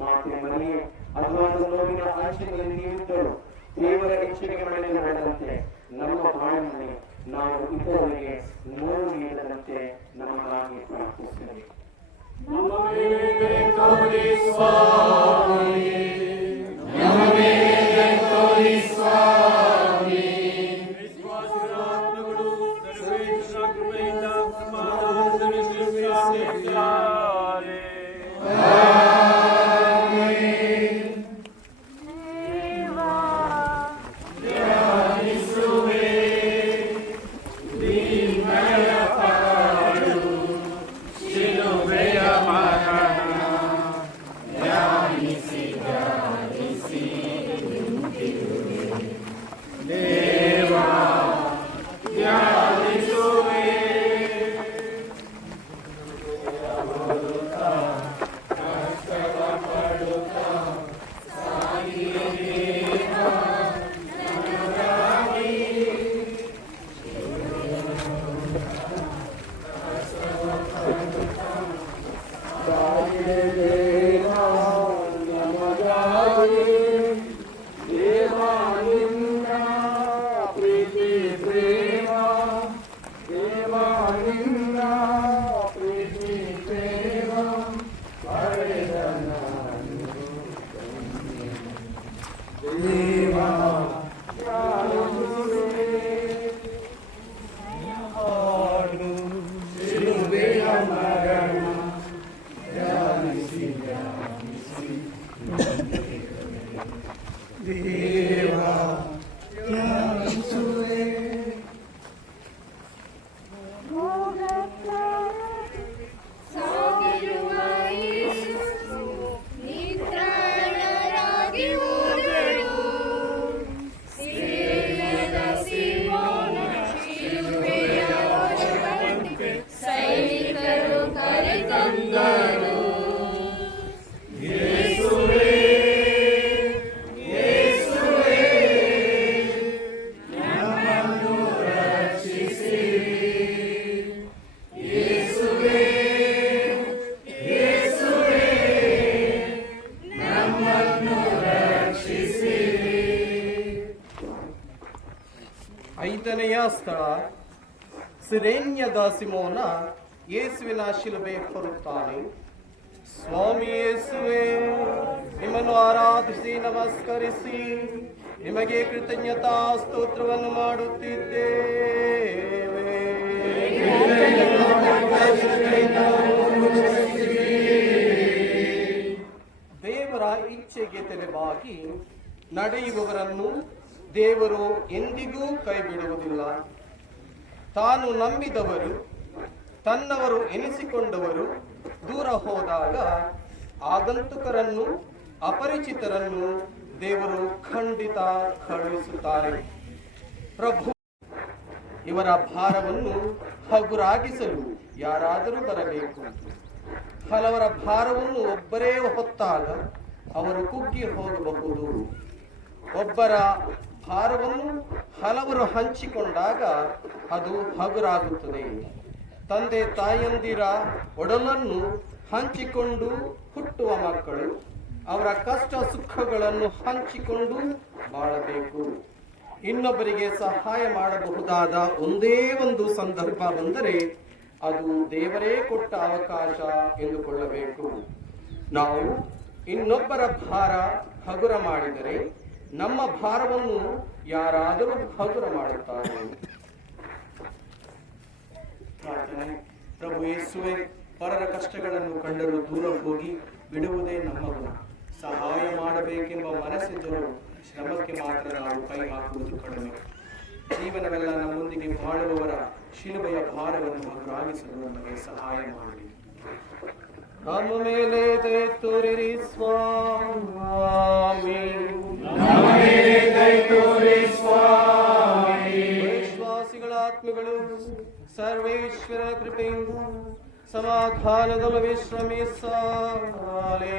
ಮಾತೆ ಮರಿಯೇ, ಅಗಾಧ ನೋವಿನ ಆಶೆಗಳಲ್ಲಿ ನೀವಿದ್ದರು, ದೇವರ ಇಚ್ಛೆಗೆ ಮಳೆಗೆ ನಡೆದಂತೆ ನಮ್ಮ ಬಾಳಿನಲ್ಲಿ ನಾವು ಇತರರಿಗೆ ನೋವು ನೀಡದಂತೆ ನಮಗಾಗಿ ಪ್ರಾರ್ಥಿಸಿರಿ. ಐದನೆಯ ಸ್ಥಳ ಸಿರೇನ್ಯದ ಸಿಮೋನ ಯೇಸುವಿನ ಶಿಲುಬೆ ಹೊರುತ್ತಾನೆ. ಸ್ವಾಮಿ ಯೇಸುವೆ, ನಿಮ್ಮನ್ನು ಆರಾಧಿಸಿ ನಮಸ್ಕರಿಸಿ ನಿಮಗೆ ಕೃತಜ್ಞತಾ ಸ್ತೋತ್ರವನ್ನು ಮಾಡುತ್ತಿದ್ದೇವೆ. ದೇವರ ಇಚ್ಛೆಗೆ ತಲೆಬಾಗಿ ನಡೆಯುವವರನ್ನು ದೇವರು ಎಂದಿಗೂ ಕೈ ಬಿಡುವುದಿಲ್ಲ. ತಾನು ನಂಬಿದವರು, ತನ್ನವರು ಎನಿಸಿಕೊಂಡವರು ದೂರ ಹೋದಾಗ ಆಗಂತುಕರನ್ನು, ಅಪರಿಚಿತರನ್ನು ದೇವರು ಖಂಡಿತ ಕಳುಹಿಸುತ್ತಾರೆ. ಪ್ರಭು ಇವರ ಭಾರವನ್ನು ಹಗುರಾಗಿಸಲು ಯಾರಾದರೂ ಬರಬೇಕು. ಹಲವರ ಭಾರವನ್ನು ಒಬ್ಬರೇ ಹೊತ್ತಾಗ ಅವರು ಕುಗ್ಗಿ ಹೋಗಬಹುದು. ಒಬ್ಬರ ಭಾರವನ್ನು ಹಲವರು ಹಂಚಿಕೊಂಡಾಗ ಅದು ಹಗುರಾಗುತ್ತದೆ. ತಂದೆ ತಾಯಂದಿರ ಒಡಲನ್ನು ಹಂಚಿಕೊಂಡು ಹುಟ್ಟುವ ಮಕ್ಕಳು ಅವರ ಕಷ್ಟ ಸುಖಗಳನ್ನು ಹಂಚಿಕೊಂಡು ಬಾಳಬೇಕು. ಇನ್ನೊಬ್ಬರಿಗೆ ಸಹಾಯ ಮಾಡಬಹುದಾದ ಒಂದೇ ಒಂದು ಸಂದರ್ಭ ಬಂದರೆ ಅದು ದೇವರೇ ಕೊಟ್ಟ ಅವಕಾಶ ಎಂದುಕೊಳ್ಳಬೇಕು. ನಾವು ಇನ್ನೊಬ್ಬರ ಭಾರ ಹಗುರ ಮಾಡಿದರೆ ನಮ್ಮ ಭಾರವನ್ನು ಯಾರಾದರೂ ಹಗುರ ಮಾಡುತ್ತಾರೆ. ಪ್ರಾರ್ಥನೆ. ಪ್ರಭು ಯೇಸುವೆ, ಪರರ ಕಷ್ಟಗಳನ್ನು ಕಂಡರೂ ದೂರ ಹೋಗಿ ಬಿಡುವುದೇ ನಮ್ಮ ಗುಣ. ಸಹಾಯ ಮಾಡಬೇಕೆಂಬ ಮನಸ್ಸಿದ್ದರೂ ಶ್ರಮಕ್ಕೆ ಮಾತ್ರ ನಾವು ಕೈ ಹಾಕುವುದು ಕಡಿಮೆ. ಜೀವನವೆಲ್ಲ ನಮ್ಮೊಂದಿಗೆ ಬಾಳುವವರ ಶಿಲುಬೆಯ ಭಾರವನ್ನು ಹಗುರಾಗಿಸಲು ನಮಗೆ ಸಹಾಯ ಮಾಡಿ. ನಮ್ಮ ಮೇಲೆ ದಯೆ ತೋರಿರಿ ಸ್ವಾಮಿ. ವಿಶ್ವಾಸಿಗಳ ಆತ್ಮಗಳು ಸರ್ವೇಶ್ವರ ಕೃಪೆಯಿಂದ ಸಮಾಧಾನದಲ್ಲಿ ವಿಶ್ರಮಿಸಾಲೆ.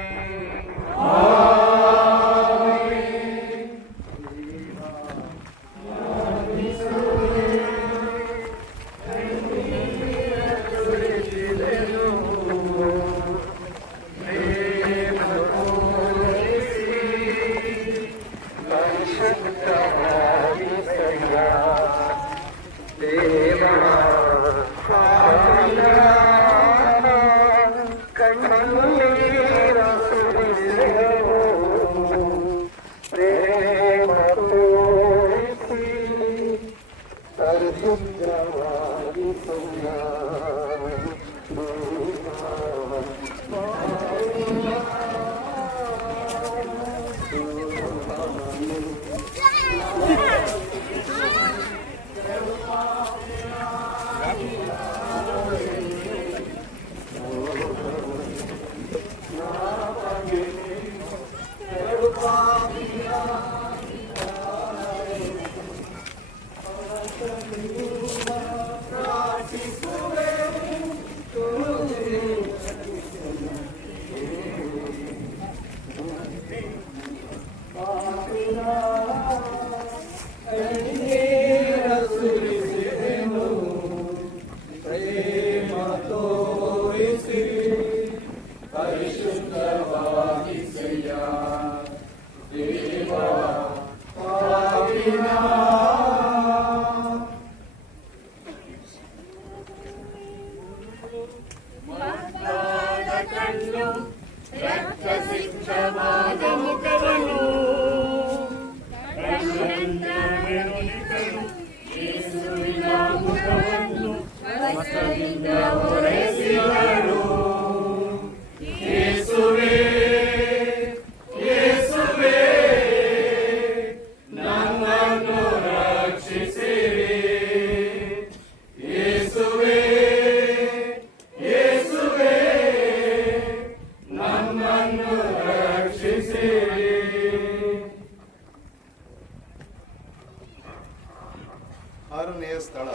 ಆರನೆಯ ಸ್ಥಳ,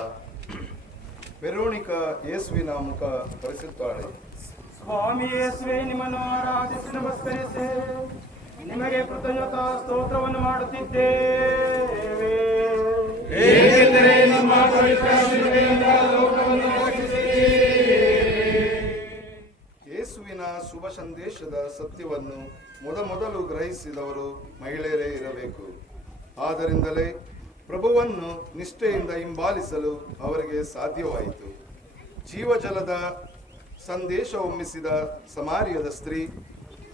ವೆರೋನಿಕಾ ಯೇಸುವಿನ ಮುಖ ಬರೆಸುತ್ತಾಳೆ. ಸ್ವಾಮಿ ಯೇಸುವೆ, ನಿಮ್ಮನ್ನು ಆರಾಧಿಸಿ ನಮಸ್ಕರಿಸಿ ನಿಮಗೆ ಕೃತಜ್ಞತಾ ಸ್ತೋತ್ರವನ್ನು ಮಾಡುತ್ತಿದ್ದೇವೆ. ಏಕೆಂದರೆ ನಿಮ್ಮ ಪವಿತ್ರ ಶಿಲುಬೆಯಿಂದ ಲೋಕವನ್ನು ರಕ್ಷಿಸಿದ್ದೀರಿ. ಯೇಸುವಿನ ಶುಭ ಸಂದೇಶದ ಸತ್ಯವನ್ನು ಮೊದಲು ಗ್ರಹಿಸಿದವರು ಮಹಿಳೆಯರೇ ಇರಬೇಕು. ಆದ್ದರಿಂದಲೇ ಪ್ರಭುವನ್ನು ನಿಷ್ಠೆಯಿಂದ ಹಿಂಬಾಲಿಸಲು ಅವರಿಗೆ ಸಾಧ್ಯವಾಯಿತು. ಜೀವಜಲದ ಸಂದೇಶ ಹೊಮ್ಮಿಸಿದ ಸಮಾರ್ಯದ ಸ್ತ್ರೀ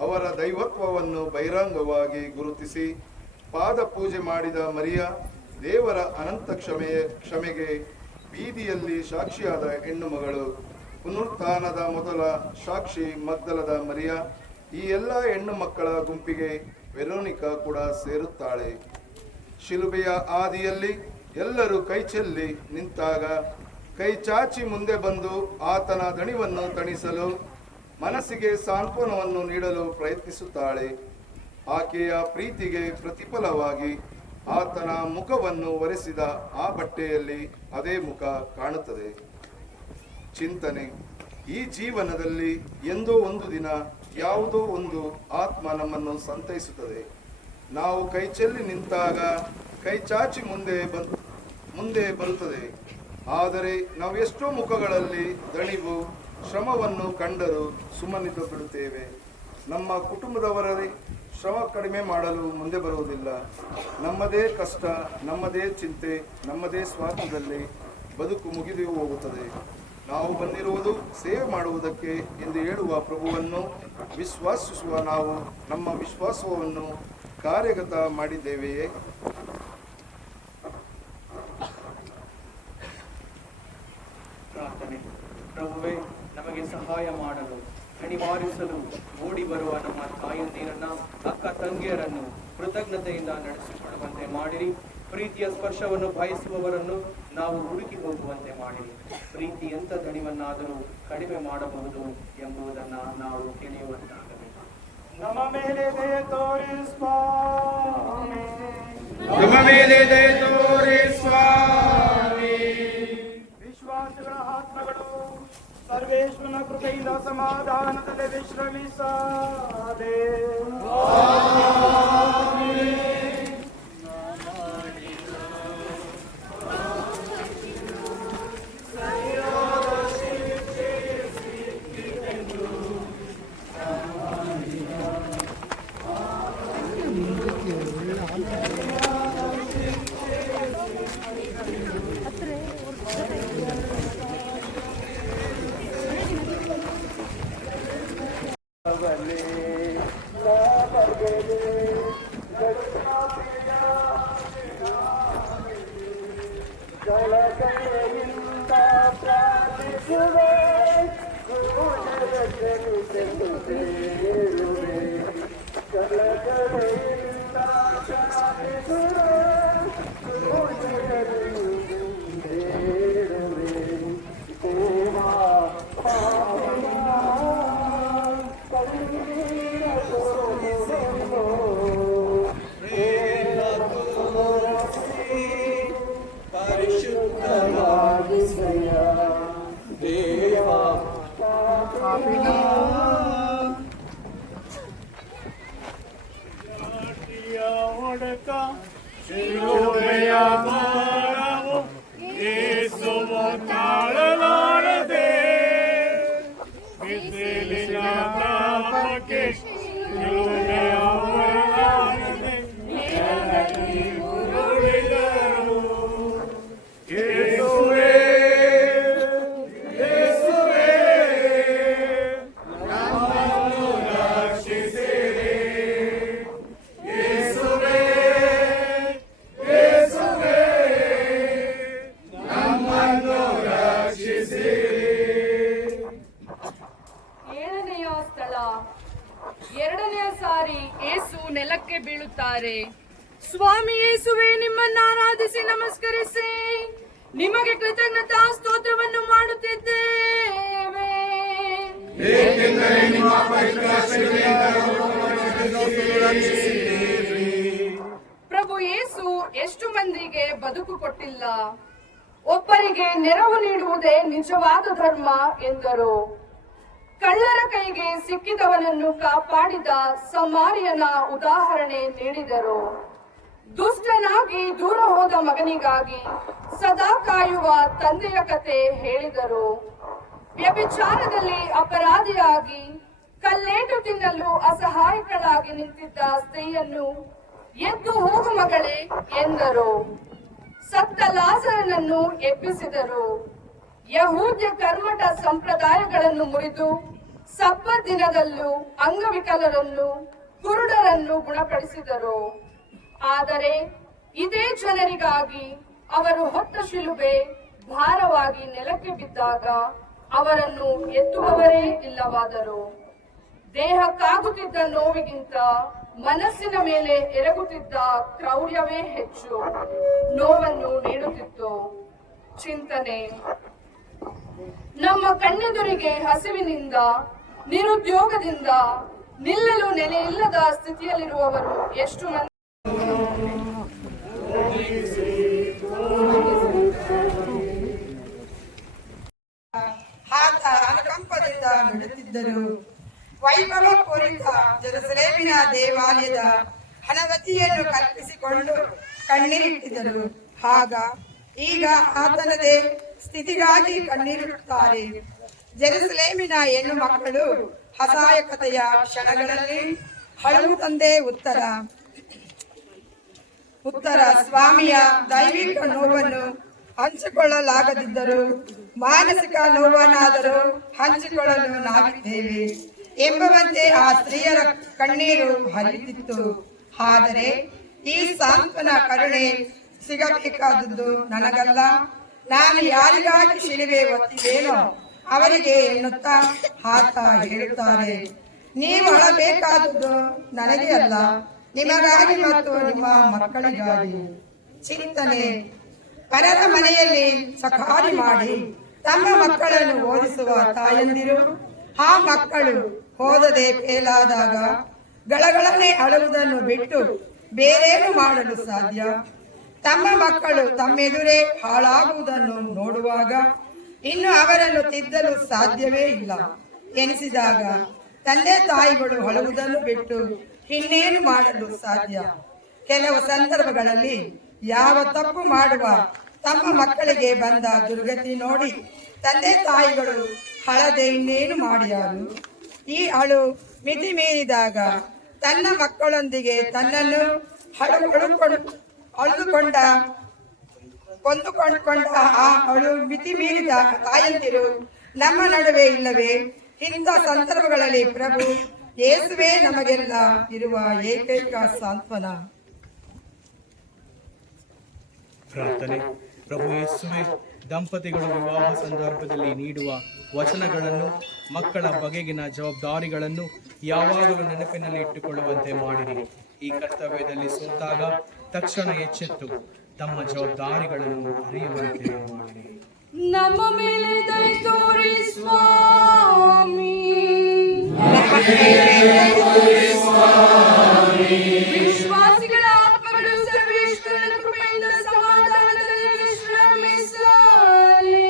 ಅವರ ದೈವತ್ವವನ್ನು ಬಹಿರಂಗವಾಗಿ ಗುರುತಿಸಿ ಪಾದ ಪೂಜೆ ಮಾಡಿದ ಮರಿಯ ದೇವರ ಅನಂತ ಕ್ಷಮೆಗೆ ಬೀದಿಯಲ್ಲಿ ಸಾಕ್ಷಿಯಾದ ಹೆಣ್ಣು ಮಗಳು, ಪುನರುತ್ಥಾನದ ಮೊದಲ ಸಾಕ್ಷಿ ಮಗ್ದಲದ ಮರಿಯ, ಈ ಎಲ್ಲ ಹೆಣ್ಣು ಮಕ್ಕಳ ಗುಂಪಿಗೆ ವೆರೋನಿಕಾ ಕೂಡ ಸೇರುತ್ತಾಳೆ. ಶಿಲುಬೆಯ ಆದಿಯಲ್ಲಿ ಎಲ್ಲರೂ ಕೈಚೆಲ್ಲಿ ನಿಂತಾಗ ಕೈ ಚಾಚಿ ಮುಂದೆ ಬಂದು ಆತನ ದಣಿವನ್ನು ತಣಿಸಲು, ಮನಸ್ಸಿಗೆ ಸಾಂತ್ವನವನ್ನು ನೀಡಲು ಪ್ರಯತ್ನಿಸುತ್ತಾಳೆ. ಆಕೆಯ ಪ್ರೀತಿಗೆ ಪ್ರತಿಫಲವಾಗಿ ಆತನ ಮುಖವನ್ನು ಒರೆಸಿದ ಆ ಬಟ್ಟೆಯಲ್ಲಿ ಅದೇ ಮುಖ ಕಾಣುತ್ತದೆ. ಚಿಂತನೆ: ಈ ಜೀವನದಲ್ಲಿ ಎಂದೋ ಒಂದು ದಿನ ಯಾವುದೋ ಒಂದು ಆತ್ಮ ನಮ್ಮನ್ನು ಸಂತೈಸುತ್ತದೆ. ನಾವು ಕೈಚೆಲ್ಲಿ ನಿಂತಾಗ ಕೈ ಚಾಚಿ ಮುಂದೆ ಬರುತ್ತದೆ. ಆದರೆ ನಾವು ಎಷ್ಟೋ ಮುಖಗಳಲ್ಲಿ ದಣಿವು, ಶ್ರಮವನ್ನು ಕಂಡರೂ ಸುಮ್ಮನಿದ್ದು ಬಿಡುತ್ತೇವೆ. ನಮ್ಮ ಕುಟುಂಬದವರೇ ಶ್ರಮ ಕಡಿಮೆ ಮಾಡಲು ಮುಂದೆ ಬರುವುದಿಲ್ಲ. ನಮ್ಮದೇ ಕಷ್ಟ, ನಮ್ಮದೇ ಚಿಂತೆ, ನಮ್ಮದೇ ಸ್ವಾರ್ಥದಲ್ಲಿ ಬದುಕು ಮುಗಿದು ಹೋಗುತ್ತದೆ. ನಾವು ಬಂದಿರುವುದು ಸೇವೆ ಮಾಡುವುದಕ್ಕೆ ಎಂದು ಹೇಳುವ ಪ್ರಭುವನ್ನು ವಿಶ್ವಾಸಿಸುವ ನಾವು ನಮ್ಮ ವಿಶ್ವಾಸವನ್ನು ಕಾರ್ಯಗತ ಮಾಡಿದ್ದೇವೆಯೇ? ಪ್ರಾರ್ಥನೆ. ಪ್ರಭುವೇ, ನಮಗೆ ಸಹಾಯ ಮಾಡಲು ಅನಿವಾರಿಸಲು ಓಡಿ ಬರುವ ನಮ್ಮ ತಾಯಂದಿರನ್ನ, ಅಕ್ಕ ತಂಗಿಯರನ್ನು ಕೃತಜ್ಞತೆಯಿಂದ ನಡೆಸಿಕೊಳ್ಳುವಂತೆ ಮಾಡಿರಿ. ಪ್ರೀತಿಯ ಸ್ಪರ್ಶವನ್ನು ಬಯಸುವವರನ್ನು ನಾವು ಹುಡುಕಿ ಹೋಗುವಂತೆ ಮಾಡಿರಿ. ಪ್ರೀತಿ ಎಂಥ ದಣಿವನ್ನಾದರೂ ಕಡಿಮೆ ಮಾಡಬಹುದು ಎಂಬುದನ್ನು ನಾವು ತಿಳಿಯುವಂತಾಗಬೇಕು. ನಮ್ಮ ಮೇಲೆ ದಯೆ ತೋರಿ ಸ್ವಾಮಿ, ನಮ್ಮ ಮೇಲೆ ದಯೆ ತೋರಿ ಸ್ವಾಮಿ. ವಿಶ್ವಾಸಿಗಳ ಆತ್ಮಗಳು ಸರ್ವೇಶ್ವರನ ಕೃಪೆಯಿಂದ ಸಮಾಧಾನದಲ್ಲಿ ವಿಶ್ರಮಿಸದೆ ಎರಡನೆಯ ಸಾರಿ ಏಸು ನೆಲಕ್ಕೆ ಬೀಳುತ್ತಾರೆ. ಸ್ವಾಮಿ ಯೇಸುವೆ, ನಿಮ್ಮನ್ನು ಆರಾಧಿಸಿ ನಮಸ್ಕರಿಸಿ ನಿಮಗೆ ಕೃತಜ್ಞತಾ ಸ್ತೋತ್ರವನ್ನು ಮಾಡುತ್ತಿದ್ದೇವೆ. ಪ್ರಭು ಯೇಸು ಎಷ್ಟು ಮಂದಿಗೆ ಬದುಕು ಕೊಟ್ಟಿಲ್ಲ, ಒಬ್ಬರಿಗೆ ನೆರವು ನೀಡುವುದೇ ನಿಜವಾದ ಧರ್ಮ ಎಂದರು. ಕಳ್ಳರ ಕೈಗೆ ಸಿಕ್ಕಿದವನನ್ನು ಕಾಪಾಡಿದ ಸಮಾರ್ಯನ ಉದಾಹರಣೆ ನೀಡಿದರು. ದುಷ್ಟನಾಗಿ ದೂರ ಹೋದ ಮಗನಿಗಾಗಿ ಸದಾ ಕಾಯುವ ತಂದೆಯ ಕತೆ ಹೇಳಿದರು. ವ್ಯಭಿಚಾರದಲ್ಲಿ ಅಪರಾಧಿಯಾಗಿ ಕಲ್ಲೇಟು ತಿನ್ನಲು ಅಸಹಾಯಕಳಾಗಿ ನಿಂತಿದ್ದ ಸ್ತ್ರೀಯನ್ನು ಎದ್ದು ಹೋಗು ಮಗಳೇ ಎಂದರು. ಸತ್ತ ಲಾಜರನನ್ನು ಎಬ್ಬಿಸಿದರು. ಯಹೂದ್ಯ ಕರ್ಮಠ ಸಂಪ್ರದಾಯಗಳನ್ನು ಮುರಿದು ಸಬ್ಬತ್ ದಿನದಲ್ಲೂ ಅಂಗವಿಕಲರನ್ನು ಕುರುಡರನ್ನು ಗುಣಪಡಿಸಿದರು. ಆದರೆ ಇದೇ ಜನರಿಗಾಗಿ ಅವರು ಹೊತ್ತ ಶಿಲುಬೆ ಭಾರವಾಗಿ ನೆಲಕ್ಕೆ ಬಿದ್ದಾಗ ಅವರನ್ನು ಎತ್ತುವವರೇ ಇಲ್ಲವಾದರು. ದೇಹಕ್ಕಾಗುತ್ತಿದ್ದ ನೋವಿಗಿಂತ ಮನಸ್ಸಿನ ಮೇಲೆ ಎರಗುತ್ತಿದ್ದ ಕ್ರೌರ್ಯವೇ ಹೆಚ್ಚು ನೋವನ್ನು ನೀಡುತ್ತಿತ್ತು. ಚಿಂತನೆ: ನಮ್ಮ ಕಣ್ಣೆದುರಿಗೆ ಹಸಿವಿನಿಂದ, ನಿರುದ್ಯೋಗದಿಂದ, ನಿಲ್ಲಲು ನೆಲೆಯಿಲ್ಲದ ಸ್ಥಿತಿಯಲ್ಲಿರುವವರು ಎಷ್ಟು ಮಂದಿ ಆತ ಅನುಕಂಪದಿಂದ ನಡೆಯುತ್ತಿದ್ದರು. ವೈಭವಪೂರಿತ ಜೆರುಸಲೇಮಿನ ದೇವಾಲಯದ ಹಣವತಿಯನ್ನು ಕಲ್ಪಿಸಿಕೊಂಡು ಕಣ್ಣೀರಿಟ್ಟಿದ್ದರು. ಈಗ ಆತನದೇ ಸ್ಥಿತಿಗಾಗಿ ಕಣ್ಣೀರಿಡುತ್ತಾರೆ. ಜೆರುಸಲೇಮಿನ ಹೆಣ್ಣು ಮಕ್ಕಳು ಅಸಹಾಯಕತೆಯ ಕ್ಷಣಗಳಲ್ಲಿ ಅಳುವುದೊಂದೇ ಉತ್ತರ. ಸ್ವಾಮಿಯ ದೈವಿಕ ನೋವನ್ನು ಹಂಚಿಕೊಳ್ಳಲಾಗದಿದ್ದರೂ ಮಾನಸಿಕ ನೋವನ್ನಾದರೂ ಹಂಚಿಕೊಳ್ಳಲು ನಾವಿದ್ದೇವೆ ಎಂಬುವಂತೆ ಆ ಸ್ತ್ರೀಯರ ಕಣ್ಣೀರು ಹರಿಯುತ್ತಿತ್ತು. ಆದರೆ ಈ ಸಾಂತ್ವನ ಕರುಣೆ ಸಿಗಬೇಕಾದದ್ದು ನನಗಲ್ಲ, ನಾನು ಯಾರಿಗಾಗಿ ಶಿಲುಬೆ ಒತ್ತಿದೇನೋ ಅವರಿಗೆ ಎನ್ನುತ್ತಾ ಆತ ಹೇಳುತ್ತಾರೆ. ನೀವು ಅಳಬೇಕಾದದ್ದು ನನಗೆ ಅಲ್ಲ, ನಿಮಗಾಗಿ ಮತ್ತು ನಿಮ್ಮ ಮಕ್ಕಳಿಗಾಗಿ. ಚಿಂತನೆ: ಪರರ ಮನೆಯಲ್ಲಿ ಸಕಾರಿ ಮಾಡಿ ತಮ್ಮ ಮಕ್ಕಳನ್ನು ಓದಿಸುವ ತಾಯಂದಿರು ಆ ಮಕ್ಕಳು ಓದದೆ ಫೇಲಾದಾಗ ಗಳಗಳನೆ ಅಳುವುದನ್ನು ಬಿಟ್ಟು ಬೇರೇನು ಮಾಡಲು ಸಾಧ್ಯ? ತಮ್ಮ ಮಕ್ಕಳು ತಮ್ಮೆದುರೇ ಹಾಳಾಗುವುದನ್ನು ನೋಡುವಾಗ ಇನ್ನು ಅವರನ್ನು ತಿದ್ದಲು ಸಾಧ್ಯವೇ ಇಲ್ಲ ಎನಿಸಿದಾಗ ತಂದೆ ತಾಯಿಗಳು ಅಳುವುದನ್ನು ಬಿಟ್ಟು ಇನ್ನೇನು ಮಾಡಲು ಸಾಧ್ಯ? ಕೆಲವು ಸಂದರ್ಭಗಳಲ್ಲಿ ಯಾವ ತಪ್ಪು ಮಾಡುವ ತಮ್ಮ ಮಕ್ಕಳಿಗೆ ಬಂದ ದುರ್ಗತಿ ನೋಡಿ ತಂದೆ ತಾಯಿಗಳು ಹಳದೆ ಇನ್ನೇನು ಮಾಡಿಯಾರು. ಈ ಅಳು ಮಿತಿ ಮೀರಿದಾಗ ತನ್ನ ಮಕ್ಕಳೊಂದಿಗೆ ತನ್ನನ್ನು ಕೊಂದುಕೊಂಡ ಆ ಅಳು ಮಿತಿ ಮೀರಿದ ತಾಯಂದಿರು ನಮ್ಮ ನಡುವೆ ಇಲ್ಲವೇ? ಇಂಥ ಸಂದರ್ಭಗಳಲ್ಲಿ ಪ್ರಭು ಯೇಸುವೇ ನಮಗೆಲ್ಲ ಇರುವ ಏಕೈಕ ಸಾಂತ್ವನ. ಪ್ರಾರ್ಥನೆ. ಪ್ರಭು ಯೇಸುವೆ, ದಂಪತಿಗಳು ವಿವಾಹ ಸಂದರ್ಭದಲ್ಲಿ ನೀಡುವ ವಚನಗಳನ್ನು, ಮಕ್ಕಳ ಬಗೆಗಿನ ಜವಾಬ್ದಾರಿಗಳನ್ನು ಯಾವಾಗಲೂ ನೆನಪಿನಲ್ಲಿ ಇಟ್ಟುಕೊಳ್ಳುವಂತೆ ಮಾಡಿರಿ. ಈ ಕರ್ತವ್ಯದಲ್ಲಿ ಸೋತಾಗ ತಕ್ಷಣ ಎಚ್ಚೆತ್ತು ತಮ್ಮ ಜವಾಬ್ದಾರಿಗಳನ್ನು ಅರಿಯುವಂತೆ ಮಾಡಿರಿ. ನಮ್ಮ ಮೇಲೆ ದಯೆ ತೋರಿ ಸ್ವಾಮಿ. ವಿಶ್ವಾಸಿಗಳ ಆತ್ಮಗಳು ಸರ್ವೇಶ್ವರನ ಕೃಪೆಯಿಂದ ಸಮಾಧಾನದಲ್ಲಿ ವಿಶ್ರಮಿಸಲಿ.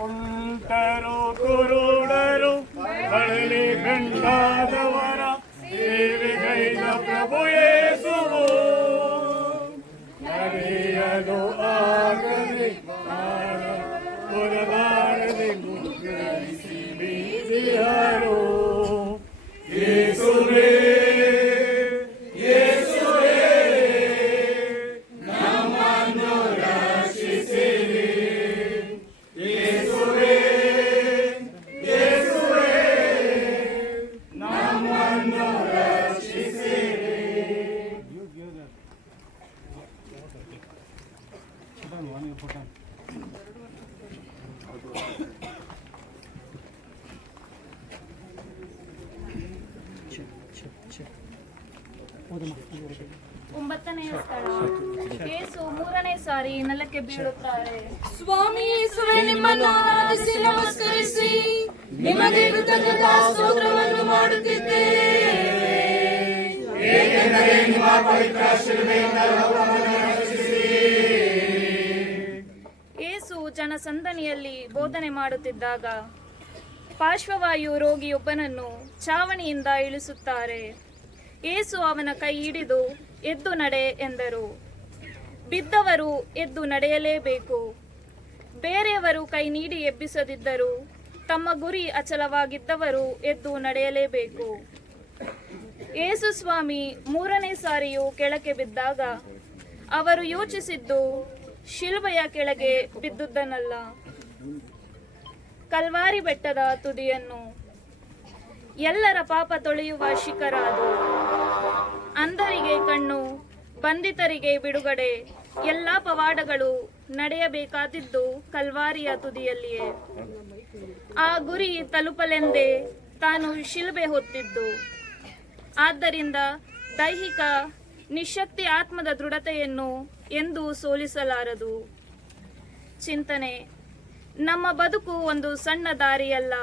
ಕುಂಟರು ಕುರುಡರು ಬಳಲಿ ಬೆಂಡಾದವರ ಸೇವೆಗೈದ ಪ್ರಭು ಯೇಸುವು ನಡೆಯಲು ಆಗದೆ ಹೊರಬಾರದೆ ಮುದ್ರಿಸಿ ಬೀದಿಯಾರು ಯೇಸುವೇ ಒಂಬತ್ತನೆಯ ಸ್ಥಳ ಯೇಸು ಮೂರನೇ ಸಾರಿ ನೆಲಕ್ಕೆ ಬೀಳುತ್ತಾರೆ. ಸ್ವಾಮಿ ಯೇಸುವೇ, ನಿಮ್ಮನ್ನು ಆರಾಧಿಸಿ ನಮಸ್ಕರಿಸಿ ನಿಮಗೆ ಕೃತಜ್ಞತಾ ಸ್ತೋತ್ರವನ್ನು ಮಾಡುತ್ತಿದ್ದೇವೆ, ಏಕೆಂದರೆ ನಿಮ್ಮ ಪವಿತ್ರ ಶಿಲುಬೆಯಿಂದ ಲೋಕವನ್ನು ರಕ್ಷಿಸಿರಿ. ಯೇಸು ಜನಸಂದಣಿಯಲ್ಲಿ ಬೋಧನೆ ಮಾಡುತ್ತಿದ್ದಾಗ ಪಾರ್ಶ್ವವಾಯು ರೋಗಿಯೊಬ್ಬನನ್ನು ಚಾವಣಿಯಿಂದ ಇಳಿಸುತ್ತಾರೆ. ಯೇಸು ಅವನ ಕೈ ಹಿಡಿದು ಎದ್ದು ನಡೆ ಎಂದರು. ಬಿದ್ದವರು ಎದ್ದು ನಡೆಯಲೇಬೇಕು. ಬೇರೆಯವರು ಕೈ ನೀಡಿ ಎಬ್ಬಿಸದಿದ್ದರೂ ತಮ್ಮ ಗುರಿ ಅಚಲವಾಗಿದ್ದವರು ಎದ್ದು ನಡೆಯಲೇಬೇಕು. ಯೇಸು ಸ್ವಾಮಿ ಮೂರನೇ ಸಾರಿಯೂ ಕೆಳಗೆ ಬಿದ್ದಾಗ ಅವರು ಯೋಚಿಸಿದ್ದು ಶಿಲುಬೆಯ ಕೆಳಗೆ ಬಿದ್ದುದನ್ನಲ್ಲ, ಕಲ್ವಾರಿ ಬೆಟ್ಟದ ತುದಿಯನ್ನು. ಎಲ್ಲರ ಪಾಪ ತೊಳೆಯುವ ಶಿಖರ ಅದು. ಅಂಧರಿಗೆ ಕಣ್ಣು, ಬಂಧಿತರಿಗೆ ಬಿಡುಗಡೆ, ಎಲ್ಲ ಪವಾಡಗಳು ನಡೆಯಬೇಕಾದಿದ್ದು ಕಲ್ವಾರಿಯ ತುದಿಯಲ್ಲಿಯೇ. ಆ ಗುರಿ ತಲುಪಲೆಂದೇ ತಾನು ಶಿಲುಬೆ ಹೊತ್ತಿದ್ದು. ಆದ್ದರಿಂದ ದೈಹಿಕ ನಿಶಕ್ತಿ ಆತ್ಮದ ದೃಢತೆಯನ್ನು ಎಂದೂ ಸೋಲಿಸಲಾರದು. ಚಿಂತನೆ: ನಮ್ಮ ಬದುಕು ಒಂದು ಸಣ್ಣ ದಾರಿಯಲ್ಲ,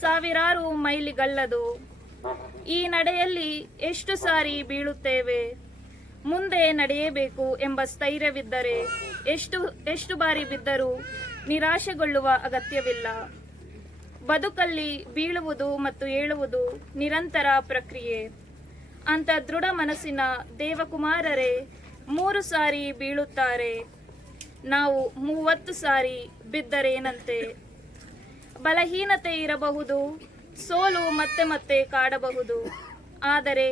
ಸಾವಿರಾರು ಮೈಲಿಗಲ್ಲದು. ಈ ನಡೆಯಲ್ಲಿ ಎಷ್ಟು ಸಾರಿ ಬೀಳುತ್ತೇವೆ, ಮುಂದೆ ನಡೆಯಬೇಕು ಎಂಬ ಸ್ಥೈರ್ಯವಿದ್ದರೆ ಎಷ್ಟು ಬಾರಿ ಬಿದ್ದರೂ ನಿರಾಶೆಗೊಳ್ಳುವ ಅಗತ್ಯವಿಲ್ಲ. ಬದುಕಲ್ಲಿ ಬೀಳುವುದು ಮತ್ತು ಏಳುವುದು ನಿರಂತರ ಪ್ರಕ್ರಿಯೆ. ಅಂತ ದೃಢ ಮನಸ್ಸಿನ ದೇವಕುಮಾರರೇ 3 ಸಾರಿ ಬೀಳುತ್ತಾರೆ. ನಾವು 30 ಸಾರಿ ಬಿದ್ದರೇನಂತೆ? ಬಲಹೀನತೆ ಇರಬಹುದು, ಸೋಲು ಮತ್ತೆ ಮತ್ತೆ ಕಾಡಬಹುದು. ಆದರೆ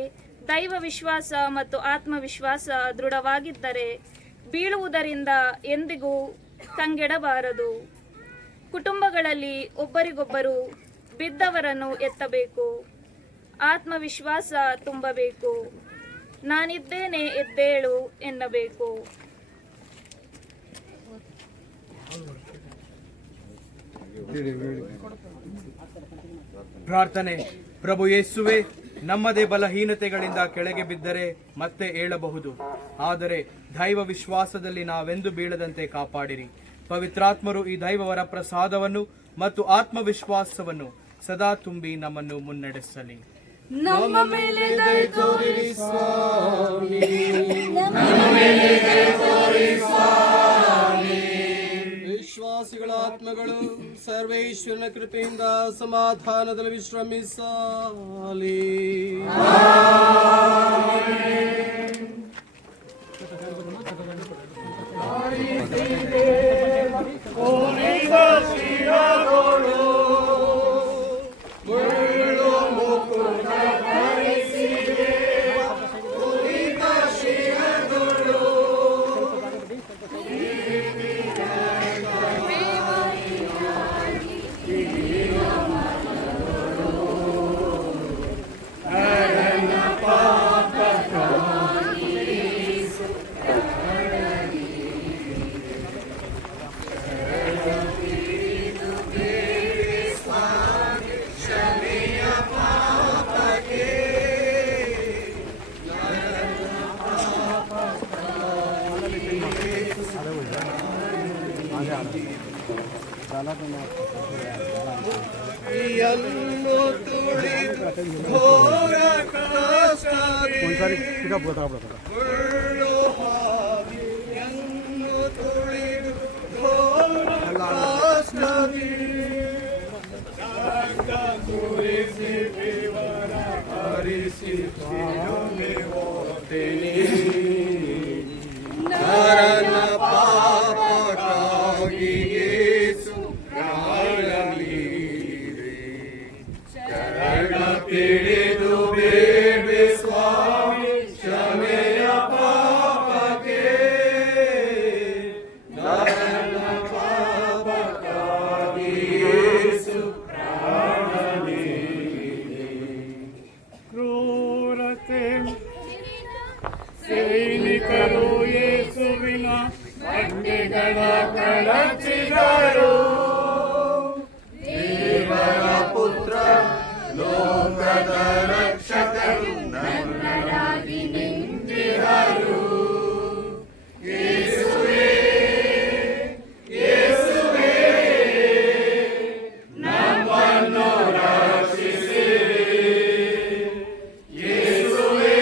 ದೈವ ವಿಶ್ವಾಸ ಮತ್ತು ಆತ್ಮವಿಶ್ವಾಸ ದೃಢವಾಗಿದ್ದರೆ ಬೀಳುವುದರಿಂದ ಎಂದಿಗೂ ಕಂಗೆಡಬಾರದು. ಕುಟುಂಬಗಳಲ್ಲಿ ಒಬ್ಬರಿಗೊಬ್ಬರು ಬಿದ್ದವರನ್ನು ಎತ್ತಬೇಕು, ಆತ್ಮವಿಶ್ವಾಸ ತುಂಬಬೇಕು, ನಾನಿದ್ದೇನೆ ಎದ್ದೇಳು ಎನ್ನಬೇಕು. ಪ್ರಾರ್ಥನೆ. ಪ್ರಭು ಯೇಸುವೆ, ನಮ್ಮದೇ ಬಲಹೀನತೆಗಳಿಂದ ಕೆಳಗೆ ಬಿದ್ದರೆ ಮತ್ತೆ ಏಳಬಹುದು. ಆದರೆ ದೈವ ವಿಶ್ವಾಸದಲ್ಲಿ ನಾವೆಂದು ಬೀಳದಂತೆ ಕಾಪಾಡಿರಿ. ಪವಿತ್ರಾತ್ಮರು ಈ ದೈವವರ ಪ್ರಸಾದವನ್ನು ಮತ್ತು ಆತ್ಮವಿಶ್ವಾಸವನ್ನು ಸದಾ ತುಂಬಿ ನಮ್ಮನ್ನು ಮುನ್ನಡೆಸಲಿ. ನಮ್ಮ ಮೇಲೆ ದಯೆ ತೋರಿರಿ ಸ್ವಾಮಿ, ವಿಶ್ವಾಸಿಗಳ ಆತ್ಮಗಳು ಸರ್ವೇಶ್ವರನ ಕೃಪೆಯಿಂದ ಸಮಾಧಾನದಲ್ಲಿ ವಿಶ್ರಮಿಸಲಿ. ಘೋರ ಕಷ್ಟ ನರನ ಪಾಪಕ್ಕಾಗಿ ಯೇಸು ಪ್ರಾಣ ನೀಡಿ ಶರಣ ತಿಳಿದು ಬೇಡ್ವೆ ಸ್ವಾಮಿ ಕ್ಷಮೆಯ ಪಾಪಕ್ಕೆ ನರನ ಪಾಪಕ್ಕಾಗಿ ಯೇಸು ಪ್ರಾಣ ನೀಡಿ ಕ್ರೂರತೆ ಸೈನಿಕರು ಯೇಸುವಿನ ಬಂಡೆಗಳ ಕಳಚಿದರು. ದೇವರ ಪುತ್ರ ಲೋಕದ ರಕ್ಷಕರು ನನ್ನದಾಗಿ ನಿಂತಿಹರು. ಯೇಸುವೇ ಯೇಸುವೇ ನಮ್ಮನ್ನು ರಕ್ಷಿಸಿರಿ. ಯೇಸುವೇ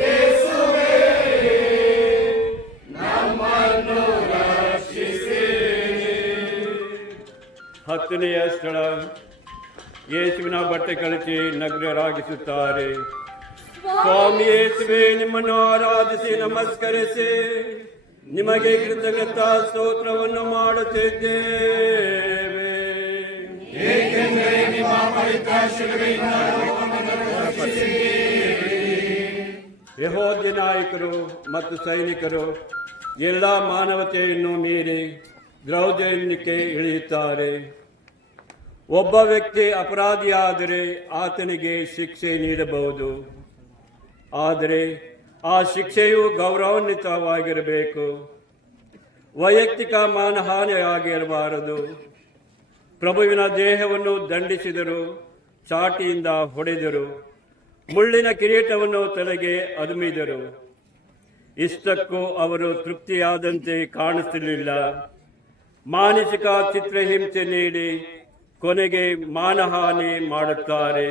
ಯೇಸುವೇ ನಮ್ಮನ್ನು ರಕ್ಷಿಸಿರಿ. 10ನೆಯ ಸ್ಥಳ, ಯೇಸುವಿನ ಬಟ್ಟೆ ಕಳಚಿ ನಗ್ನರಾಗಿಸುತ್ತಾರೆ. ಸ್ವಾಮಿ ಯೇಸುವೆ, ನಿಮ್ಮನ್ನು ಆರಾಧಿಸಿ ನಮಸ್ಕರಿಸಿ ನಿಮಗೆ ಕೃತಜ್ಞತಾ ಸ್ತೋತ್ರವನ್ನು ಮಾಡುತ್ತಿದ್ದೇವೆ. ಏಕೆಂದರೆ ನಿಮ್ಮ ಪವಿತ್ರ ಶಿಲುಬೆಯಿಂದ ಲೋಕವನ್ನು ರಕ್ಷಿಸಿದ್ದೀರಿ. ಯೆಹೂದ್ಯ ನಾಯಕರು ಮತ್ತು ಸೈನಿಕರು ಎಲ್ಲ ಮಾನವತೆಯನ್ನು ಮೀರಿ ದೌರ್ಜನ್ಯಕ್ಕೆ ಇಳಿಯುತ್ತಾರೆ. ಒಬ್ಬ ವ್ಯಕ್ತಿ ಅಪರಾಧಿಯಾದರೆ ಆತನಿಗೆ ಶಿಕ್ಷೆ ನೀಡಬಹುದು, ಆದರೆ ಆ ಶಿಕ್ಷೆಯು ಗೌರವಾನ್ವಿತವಾಗಿರಬೇಕು. ವೈಯಕ್ತಿಕ ಮಾನಹಾನಿಯಾಗಿರಬಾರದು. ಪ್ರಭುವಿನ ದೇಹವನ್ನು ದಂಡಿಸಿದರು, ಚಾಟಿಯಿಂದ ಹೊಡೆದರು, ಮುಳ್ಳಿನ ಕಿರೀಟವನ್ನು ತಲೆಗೆ ಅದುಮಿದರು. ಇಷ್ಟಕ್ಕೂ ಅವರು ತೃಪ್ತಿಯಾದಂತೆ ಕಾಣಿಸಲಿಲ್ಲ. ಮಾನಸಿಕ ಚಿತ್ರಹಿಂಸೆ ನೀಡಿ ಕೊನೆಗೆ ಮಾನಹಾನಿ ಮಾಡುತ್ತಾರೆ.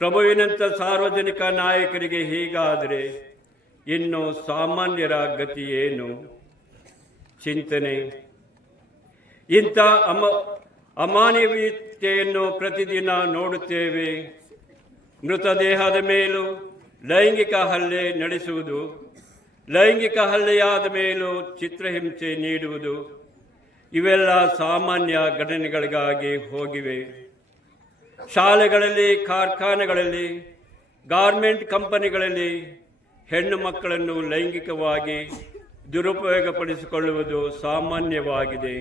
ಪ್ರಭುವಿನಂಥ ಸಾರ್ವಜನಿಕ ನಾಯಕರಿಗೆ ಹೀಗಾದರೆ ಇನ್ನು ಸಾಮಾನ್ಯರ ಗತಿ ಏನು? ಚಿಂತನೆ. ಇಂಥ ಅಮಾನವೀಯತೆಯನ್ನು ಪ್ರತಿದಿನ ನೋಡುತ್ತೇವೆ. ಮೃತದೇಹದ ಮೇಲೂ ಲೈಂಗಿಕ ಹಲ್ಲೆ ನಡೆಸುವುದು, ಲೈಂಗಿಕ ಹಲ್ಲೆಯಾದ ಮೇಲೂ ಚಿತ್ರಹಿಂಸೆ ನೀಡುವುದು, ಇವೆಲ್ಲ ಸಾಮಾನ್ಯ ಘಟನೆಗಳಿಗಾಗಿ ಹೋಗಿವೆ. ಶಾಲೆಗಳಲ್ಲಿ, ಕಾರ್ಖಾನೆಗಳಲ್ಲಿ, ಗಾರ್ಮೆಂಟ್ ಕಂಪನಿಗಳಲ್ಲಿ ಹೆಣ್ಣು ಮಕ್ಕಳನ್ನು ಲೈಂಗಿಕವಾಗಿ ದುರುಪಯೋಗಪಡಿಸಿಕೊಳ್ಳುವುದು ಸಾಮಾನ್ಯವಾಗಿದೆ.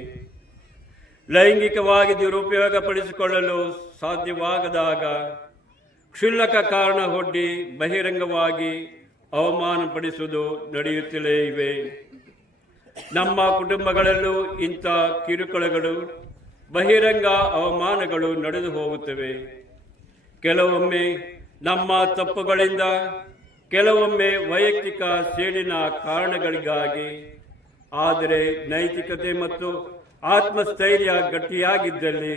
ಲೈಂಗಿಕವಾಗಿ ದುರುಪಯೋಗಪಡಿಸಿಕೊಳ್ಳಲು ಸಾಧ್ಯವಾಗದಾಗ ಕ್ಷುಲ್ಲಕ ಕಾರಣ ಒಡ್ಡಿ ಬಹಿರಂಗವಾಗಿ ಅವಮಾನಪಡಿಸುವುದು ನಡೆಯುತ್ತಲೇ ಇವೆ. ನಮ್ಮ ಕುಟುಂಬಗಳಲ್ಲೂ ಇಂಥ ಕಿರುಕುಳಗಳು, ಬಹಿರಂಗ ಅವಮಾನಗಳು ನಡೆದು ಹೋಗುತ್ತವೆ. ಕೆಲವೊಮ್ಮೆ ನಮ್ಮ ತಪ್ಪುಗಳಿಂದ, ಕೆಲವೊಮ್ಮೆ ವೈಯಕ್ತಿಕ ಸೇಡಿನ ಕಾರಣಗಳಿಗಾಗಿ. ಆದರೆ ನೈತಿಕತೆ ಮತ್ತು ಆತ್ಮಸ್ಥೈರ್ಯ ಗಟ್ಟಿಯಾಗಿದ್ದಲ್ಲಿ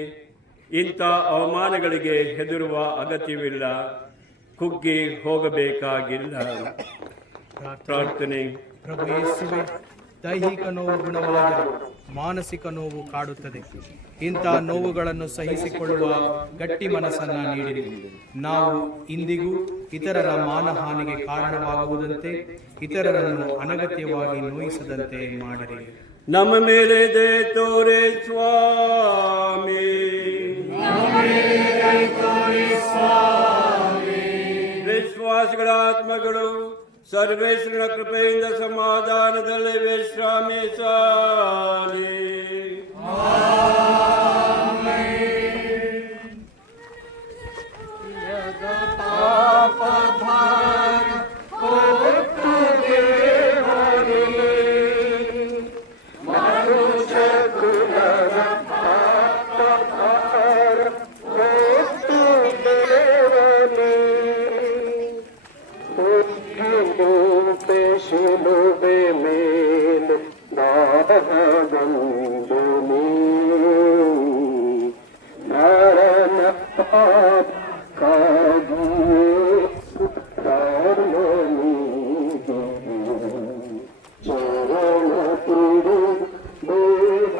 ಇಂಥ ಅವಮಾನಗಳಿಗೆ ಹೆದರುವ ಅಗತ್ಯವಿಲ್ಲ, ಕುಗ್ಗಿ ಹೋಗಬೇಕಾಗಿಲ್ಲ. ಪ್ರಾರ್ಥನೆ. ಪ್ರಭು ಯೇಸುವೆ, ದೈಹಿಕ ನೋವು ಗುಣವಾದ ಮಾನಸಿಕ ನೋವು ಕಾಡುತ್ತದೆ. ಇಂಥ ನೋವುಗಳನ್ನು ಸಹಿಸಿಕೊಳ್ಳುವ ಗಟ್ಟಿ ಮನಸ್ಸನ್ನ ನೀಡಿರಿ. ನಾವು ಇಂದಿಗೂ ಇತರರ ಮಾನಹಾನಿಗೆ ಕಾರಣವಾಗುವುದಂತೆ, ಇತರರನ್ನು ಅನಗತ್ಯವಾಗಿ ನೋಯಿಸದಂತೆ ಮಾಡಿರಿ. ನಮ್ಮ ಮೇಲೆ ದಯೆ ತೋರೆ ಸ್ವಾಮಿ. ವಿಶ್ವಾಸಿಗಳ ಆತ್ಮಗಳು ಸರ್ವೇಶ್ವರನ ಕೃಪೆಯಿಂದ ಸಮಾಧಾನದಲ್ಲಿ ವಿಶ್ರಾಮಿಸಲಿ. ಶಿಲುಬೆ ಮೇಲೆ ದಾಹಗೊಂಡು ನರನ ಪಾಪಕ್ಕಾಗಿಯೇ ಪ್ರಾಣನಿಗೆ ಚರಣ ಪಿಡಿ ದೇವ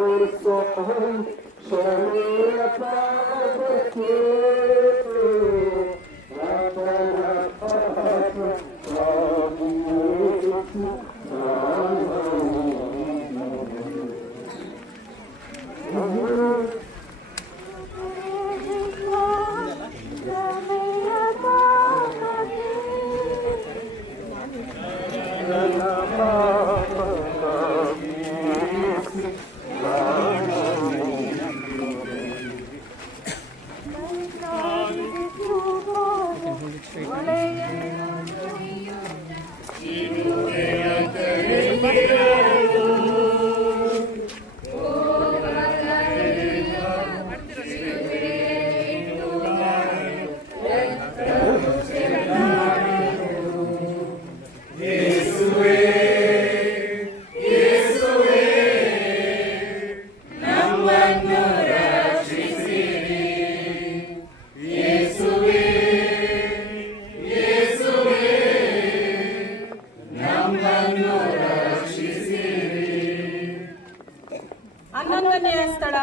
ಹನ್ನೊಂದನೆಯ ಸ್ಥಳ,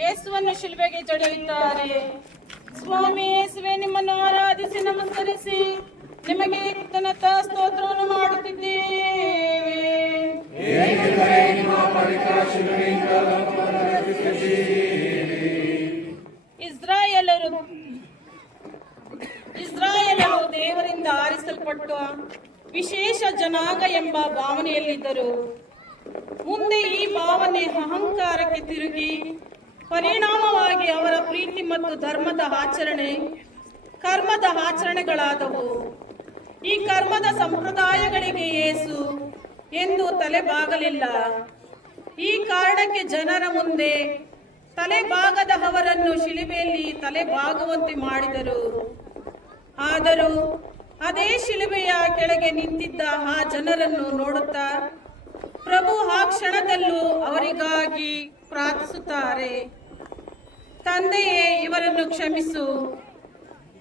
ಯೇಸುವನ್ನು ಶಿಲುಬೆಗೆ ಜಡಿಯುತ್ತಾರೆ. ಸ್ವಾಮಿ ಯೇಸುವೆ, ನಿಮ್ಮನ್ನು ಆರಾಧಿಸಿ ನಮಸ್ಕರಿಸಿ ನಿಮಗೆ ಕೃತಜ್ಞತಾ ಸ್ತೋತ್ರವನ್ನು ಮಾಡುತ್ತಿದ್ದೇವೆ. ಇಸ್ರಾಯೇಲರು ದೇವರಿಂದ ಆರಿಸಲ್ಪಟ್ಟ ವಿಶೇಷ ಜನಾಂಗ ಎಂಬ ಭಾವನೆಯಲ್ಲಿದ್ದರು. ಮುಂದೆ ಈ ಭಾವನೆ ಅಹಂಕಾರಕ್ಕೆ ತಿರುಗಿ ಪರಿಣಾಮವಾಗಿ ಅವರ ಪ್ರೀತಿ ಮತ್ತು ಕರ್ಮದ ಆಚರಣೆಗಳಾದವು. ಈ ಕರ್ಮದ ಸಂಪ್ರದಾಯಗಳಿಗೆ ಯೇಸು ಎಂದು ತಲೆಬಾಗಲಿಲ್ಲ. ಈ ಕಾರಣಕ್ಕೆ ಜನರ ಮುಂದೆ ತಲೆಬಾಗದ ಅವರನ್ನು ಶಿಲುಬೆಯಲ್ಲಿ ತಲೆಬಾಗುವಂತೆ ಮಾಡಿದರು. ಆದರೂ ಅದೇ ಶಿಲುಬೆಯ ಕೆಳಗೆ ನಿಂತಿದ್ದ ಆ ಜನರನ್ನು ನೋಡುತ್ತಾ ಪ್ರಭು ಆ ಕ್ಷಣದಲ್ಲೂ ಅವರಿಗಾಗಿ ಪ್ರಾರ್ಥಿಸುತ್ತಾರೆ. ತಂದೆಯೇ, ಇವರನ್ನು ಕ್ಷಮಿಸು.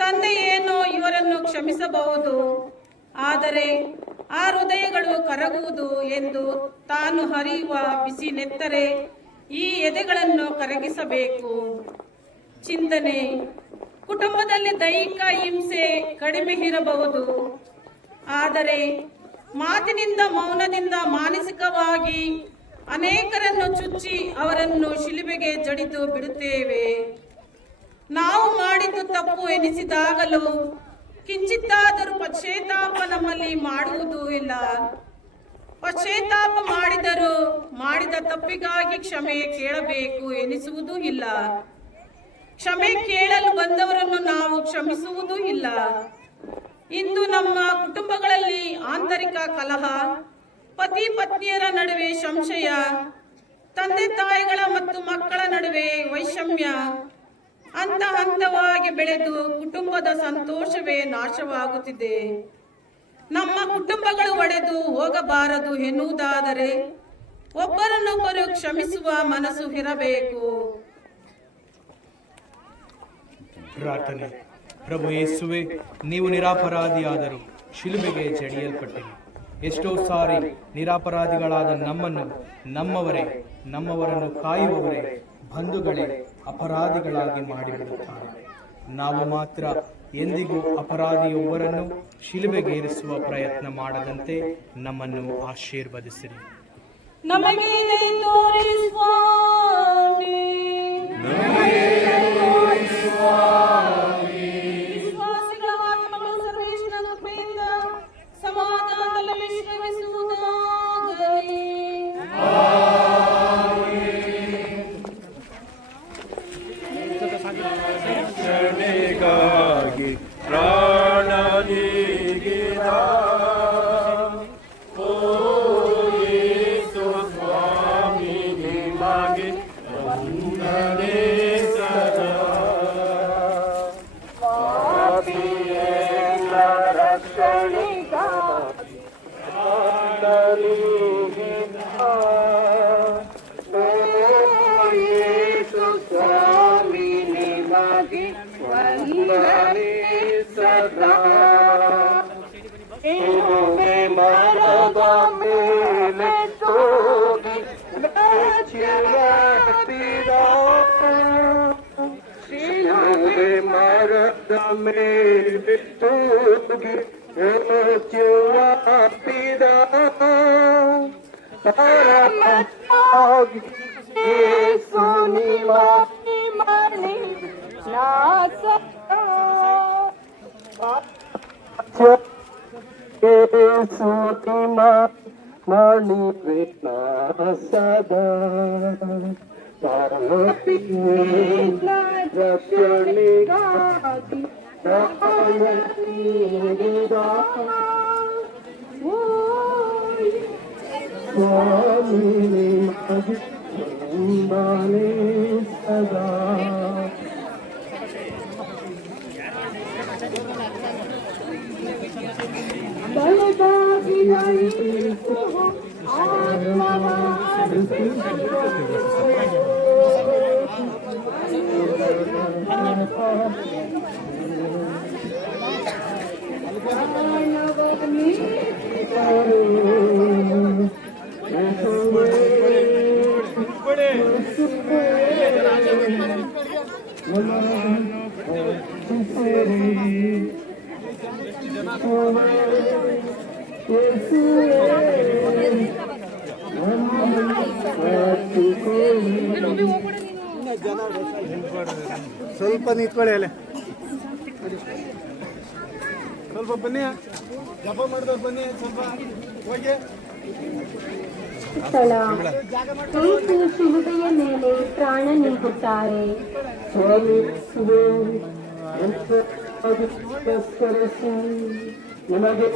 ತಂದೆಯೇನೋ ಇವರನ್ನು ಕ್ಷಮಿಸಬಹುದು, ಆದರೆ ಆ ಹೃದಯಗಳು ಕರಗುವುದು ಎಂದು ತಾನು ಹರಿಯುವ ಬಿಸಿ ನೆತ್ತರೆ ಈ ಎದೆಗಳನ್ನು ಕರಗಿಸಬೇಕು. ಚಿಂತನೆ: ಕುಟುಂಬದಲ್ಲಿ ದೈಹಿಕ ಹಿಂಸೆ ಕಡಿಮೆ ಇರಬಹುದು, ಆದರೆ ಮಾತಿನಿಂದ, ಮೌನದಿಂದ ಮಾನಸಿಕವಾಗಿ ಅನೇಕರನ್ನು ಚುಚ್ಚಿ ಅವರನ್ನು ಶಿಲುಬೆಗೆ ಜಡಿದು ಬಿಡುತ್ತೇವೆ. ನಾವು ಮಾಡಿದ್ದು ತಪ್ಪು ಎನಿಸಿದಾಗಲೂ ಕಿಂಚಿತ್ತಾದರೂ ಪಶ್ಚಾತ್ತಾಪ ನಮ್ಮಲ್ಲಿ ಮಾಡುವುದೂ ಇಲ್ಲ. ಪಶ್ಚಾತ್ತಾಪ ಮಾಡಿದರೂ ಮಾಡಿದ ತಪ್ಪಿಗಾಗಿ ಕ್ಷಮೆ ಕೇಳಬೇಕು ಎನಿಸುವುದೂ ಇಲ್ಲ. ಕ್ಷಮೆ ಕೇಳಲು ಬಂದವರನ್ನು ನಾವು ಕ್ಷಮಿಸುವುದೂ ಇಲ್ಲ. ಇಂದು ನಮ್ಮ ಕುಟುಂಬಗಳಲ್ಲಿ ಆಂತರಿಕ ಕಲಹ, ಪತಿ ಪತ್ನಿಯರ ನಡುವೆ ಸಂಶಯ, ತಂದೆ ತಾಯಿಗಳ ಮತ್ತು ಮಕ್ಕಳ ನಡುವೆ ವೈಷಮ್ಯ ಹಂತವಾಗಿ ಬೆಳೆದು ಕುಟುಂಬದ ಸಂತೋಷವೇ ನಾಶವಾಗುತ್ತಿದೆ. ನಮ್ಮ ಕುಟುಂಬಗಳು ಒಡೆದು ಹೋಗಬಾರದು ಎನ್ನುವುದಾದರೆ ಒಬ್ಬರನ್ನೊಬ್ಬರು ಕ್ಷಮಿಸುವ ಮನಸ್ಸು ಇರಬೇಕು. ಪ್ರಾರ್ಥನೆ. ಪ್ರಭು ಯೇಸುವೆ, ನೀವು ನಿರಪರಾಧಿಯಾದರೂ ಶಿಲುಬೆಗೆ ಜಡಿಯಲ್ಪಟ್ಟಿರಿ. ಎಷ್ಟೋ ಸಾರಿ ನಿರಪರಾಧಿಗಳಾದ ನಮ್ಮವರನ್ನು ಕಾಯುವವರೇ, ಬಂಧುಗಳೇ ಅಪರಾಧಿಗಳಾಗಿ ಮಾಡಿಬಿಡುತ್ತಾರೆ. ನಾವು ಮಾತ್ರ ಎಂದಿಗೂ ಅಪರಾಧಿಯೊಬ್ಬರನ್ನು ಶಿಲುಬೆಗೇರಿಸುವ ಪ್ರಯತ್ನ ಮಾಡದಂತೆ ನಮ್ಮನ್ನು ಆಶೀರ್ವದಿಸಿರಿ. ನಮಗೆ ದಯೆ ತೋರಿ ಸ್ವಾಮಿ. ವಿಶ್ವಾಸಿಗಳ ಆತ್ಮಗಳು ಸರ್ವೇಶ್ವರನ ಕೃಪೆಯಿಂದ ಸಮಾಧಾನದಲ್ಲಿ ವಿಶ್ರಮಿಸುವುದಾಗಲಿ. ರಕ್ಷಣೆಗಾಗಿ ಪ್ರಾಣ ನೀಗಿದ ಓ ಯೇಸು ಸ್ವಾಮಿ, ನಿಮಗೆ ವಂದನೆ ಸದಾ. ಪಾಪಿಯೆಲ್ಲ ರಕ್ಷಣೆಗಾಗಿ ಪ್ರಾಣ ನೀಗಿದ ಓ ಯೇಸು ಸ್ವಾಮಿ, ನಿಮಗೆ ವಂದನೆ ಸದಾ. ಮರದ ಮೇಲೆ ತೋಗಿ ಶಿಲುಬೆ ಮರದ ಮೇಲೆ ತೂಗಿ ಓಚುವ ಪಿದ ಪರಮವಾಗಿ ಯೇಸು ನಿಮ್ಮನೆ ನಾಸ ಯೇಸು ನಿಮ್ಮ ಮಣಿವೆ ನಾಸದ ರಕ್ಷಣೆಗಾಗಿ ಸದಾ ಸ್ವಲ್ಪ ನಿಂತ್ಕೊಳ್ಳಿ ಅಲ್ಲೇ ಸ್ವಲ್ಪ ಬನ್ನಿ ಜಪ ಮಾಡಿದವ್ರು ಬನ್ನಿ ಸ್ವಲ್ಪ ಹೋಗಿ ಸ್ಥಳ ಯೇಸು ಶಿಲುಬೆಯ ಮೇಲೆ ಪ್ರಾಣ ನೀಡುತ್ತಾರೆ. ನಮಗೆ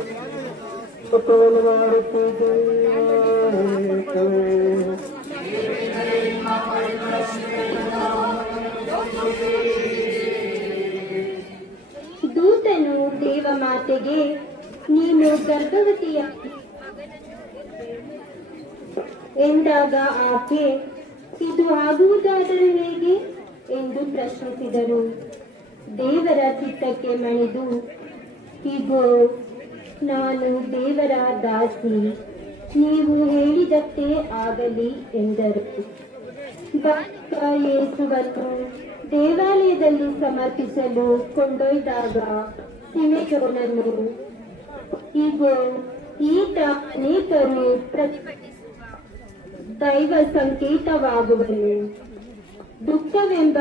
ದೂತನು ದೇವಮಾತೆಗೆ, ನೀನು ಗರ್ಭವತಿಯ ಎಂದಾಗ ಆಕೆ, ಇದು ಆಗುವುದಾದರೂ ಹೇಗೆ ಎಂದು ಪ್ರಶ್ನಿಸಿದರು. ದೇವರ ಚಿತ್ತಕ್ಕೆ ಮಣಿದು, ಇಗೋ ನಾನು ದೇವರ ದಾಸಿ, ನೀವು ಹೇಳಿದಷ್ಟೇ ಆಗಲಿ ಎಂದರು. ಭಕ್ತ ಯೇಸುವನ್ನು ದೇವಾಲಯದಲ್ಲಿ ಸಮರ್ಪಿಸಲು ಕೊಂಡೊಯ್ದಾಗ ಸಿಮೆಯೋನನು, ಇಗೋ ಈತ ಅನೇಕರು ದೈವ ಸಂಕೇತವಾಗುವನು, ದುಃಖವೆಂಬ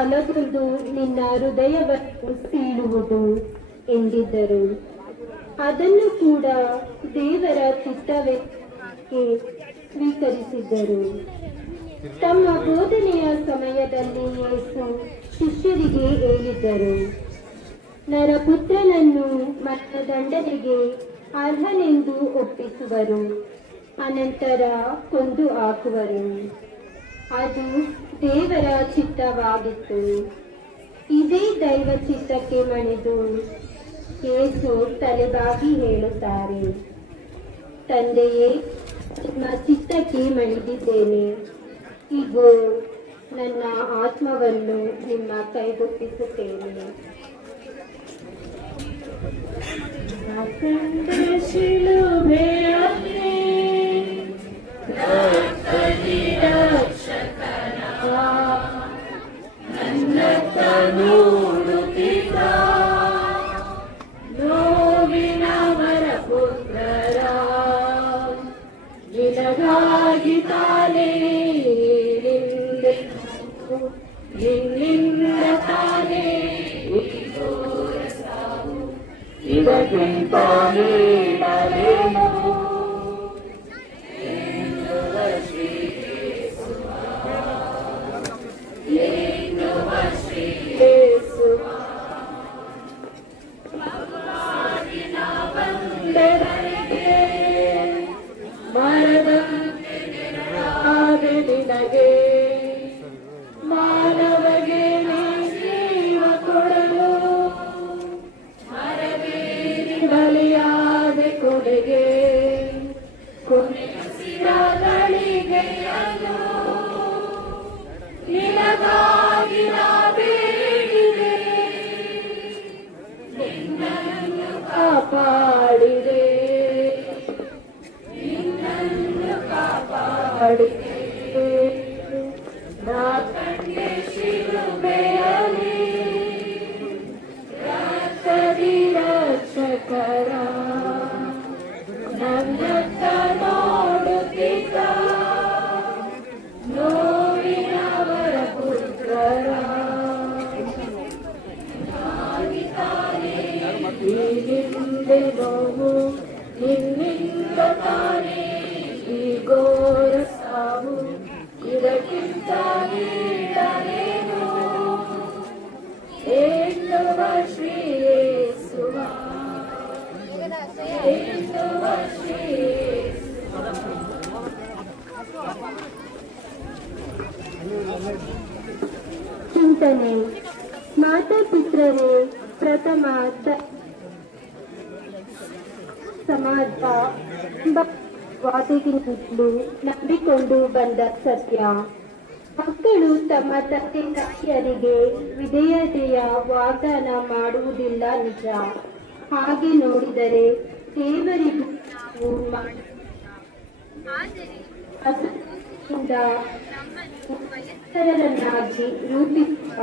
ಅಲಗೊಂದು ನಿನ್ನ ಹೃದಯವನ್ನು ಸೀಳುವುದು ಎಂದಿದ್ದರು. ಅದನ್ನು ಕೂಡ ದೇವರ ಚಿತ್ತಕ್ಕೆ ಸ್ವೀಕರಿಸಿದ್ದರು. ತಮ್ಮ ಬೋಧನೆಯ ಸಮಯದಲ್ಲಿ ಯೇಸು ಶಿಷ್ಯರಿಗೆ ಹೇಳಿದ್ದರು, ನರಪುತ್ರನನ್ನು ಮರಣದಂಡನೆಗೆ ಅರ್ಹನೆಂದು ಒಪ್ಪಿಸುವರು, ಅನಂತರ ಕೊಂದು ಹಾಕುವರು. ಅದು ದೇವರ ಚಿತ್ತವಾಗಿತ್ತು. ಇದೇ ದೈವ ಚಿತ್ತಕ್ಕೆ ಮಣಿದು ಯೇಸು ತಲೆಬಾಗಿ ಹೇಳುತ್ತಾರೆ, ತಂದೆಯೇ, ನಿಮ್ಮ ಚಿತ್ತಕ್ಕೆ ಮಣಿದಿದ್ದೇನೆ, ಇಗೋ ನನ್ನ ಆತ್ಮವನ್ನು ನಿಮ್ಮ ಕೈಗೊಪ್ಪಿಸುತ್ತೇನೆ. ನೋವಿನವರ ಪುತ್ರರ ನಿನಗಾಗಿ ತಾನೇ ನಿನ್ನಿಂದ ತಾನೇ ಇದಕ್ಕಿಂತ ನೀಡಲೇನು ನಿನಗೆ ಮಾನವಗೆ ನೀ ಜೀವ ಕೊಡಲು ಬಲಿಯಾಗಿ ಚಿಂತನೆ ಮಾತಾಪಿತರೇ ಪ್ರಥಮ ಸಮಾಜ ವಾದಗಿನಿಂದಲೂ ನಂಬಿಕೊಂಡು ಬಂದ ಸತ್ಯ. ಮಕ್ಕಳು ತಮ್ಮ ತಂದೆ ತಾಯಿಯರಿಗೆ ವಿಧೇಯತೆಯ ವಾಗ್ದಾನ ಮಾಡುವುದಿಲ್ಲ ನಿಜ. ಹಾಗೆ ನೋಡಿದರೆ ದೇವರಿಗೂ ವಯಸ್ಕರನ್ನಾಗಿ ರೂಪಿಸುವ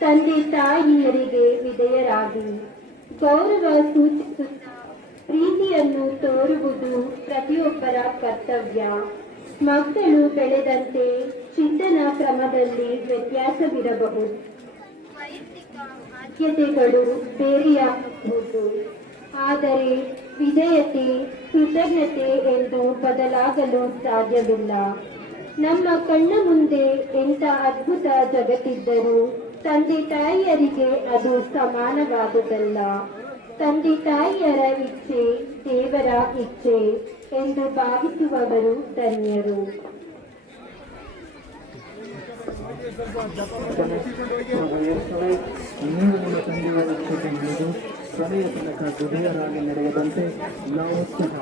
ತಂದೆ ತಾಯಿಯರಿಗೆ ವಿಧೇಯರಾಗಿ ಗೌರವ ಸೂಚಿಸುತ್ತ ಪ್ರೀತಿಯನ್ನು ತೋರುವುದು ಪ್ರತಿಯೊಬ್ಬರ ಕರ್ತವ್ಯ. ಮಕ್ಕಳು ಬೆಳೆದಂತೆ ಚಿಂತನಾ ಕ್ರಮದಲ್ಲಿ ವ್ಯತ್ಯಾಸವಿರಬಹುದು, ವೈಯಕ್ತಿಕ ಆದ್ಯತೆಗಳು ಬೇರೆಯಾಗಬಹುದು. ಆದರೆ ವಿಧೇಯತೆ, ಕೃತಜ್ಞತೆ ಎಂದು ಬದಲಾಗಲು ಸಾಧ್ಯವಿಲ್ಲ. ನಮ್ಮ ಕಣ್ಣ ಮುಂದೆ ಎಂಥ ಅದ್ಭುತ ಜಗತ್ತಿದ್ದರೂ ತಂದೆ ತಾಯಿಯರಿಗೆ ಅದು ಸಮಾನವಾದುದಲ್ಲ. ತಂದೆ ತಾಯಿಯರ ಇಚ್ಛೆ ದೇವರ ಇಚ್ಛೆ ಎಂದು ಭಾವಿಸುವವರು ಧನ್ಯರು. ನೀವು ನಿಮ್ಮ ತಂದೆಯ ಇಚ್ಛೆಗೆ ಹಿಡಿದು ಕೊನೆಯ ತನಕ ಹೃದಯರಾಗಿ ನಡೆಯದಂತೆ ನಾವು ಸಹ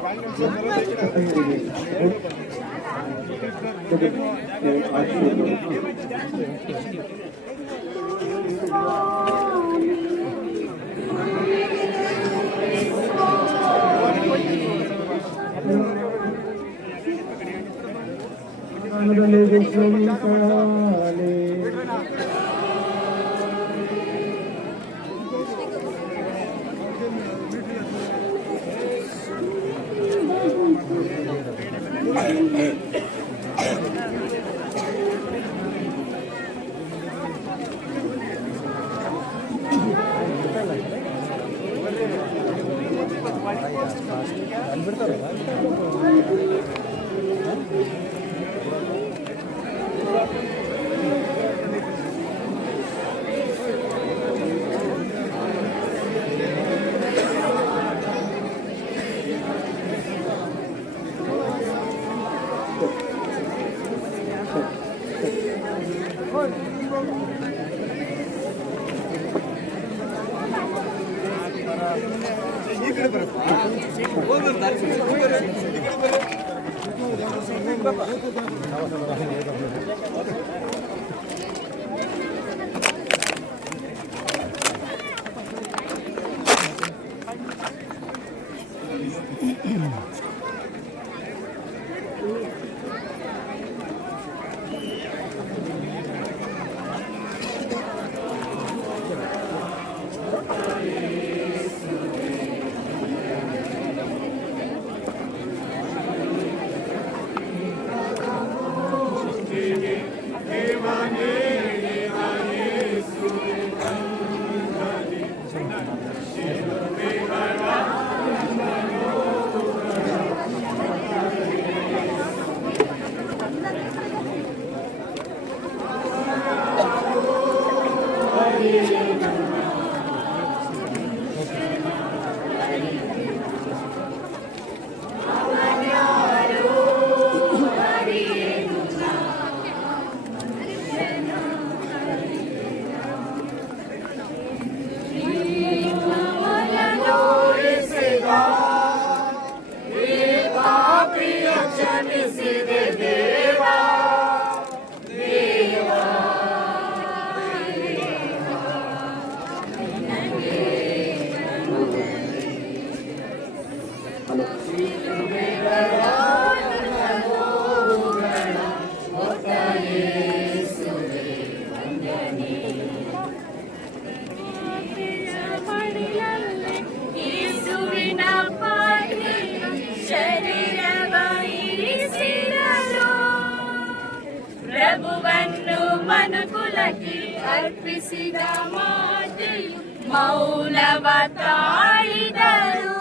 ಪ್ರಭುವನ್ನು ಮನುಕುಲಕ್ಕೆ ಅರ್ಪಿಸಿದ ಮಾತೆಯು ಮೌನವ ತಾಳಿದರು.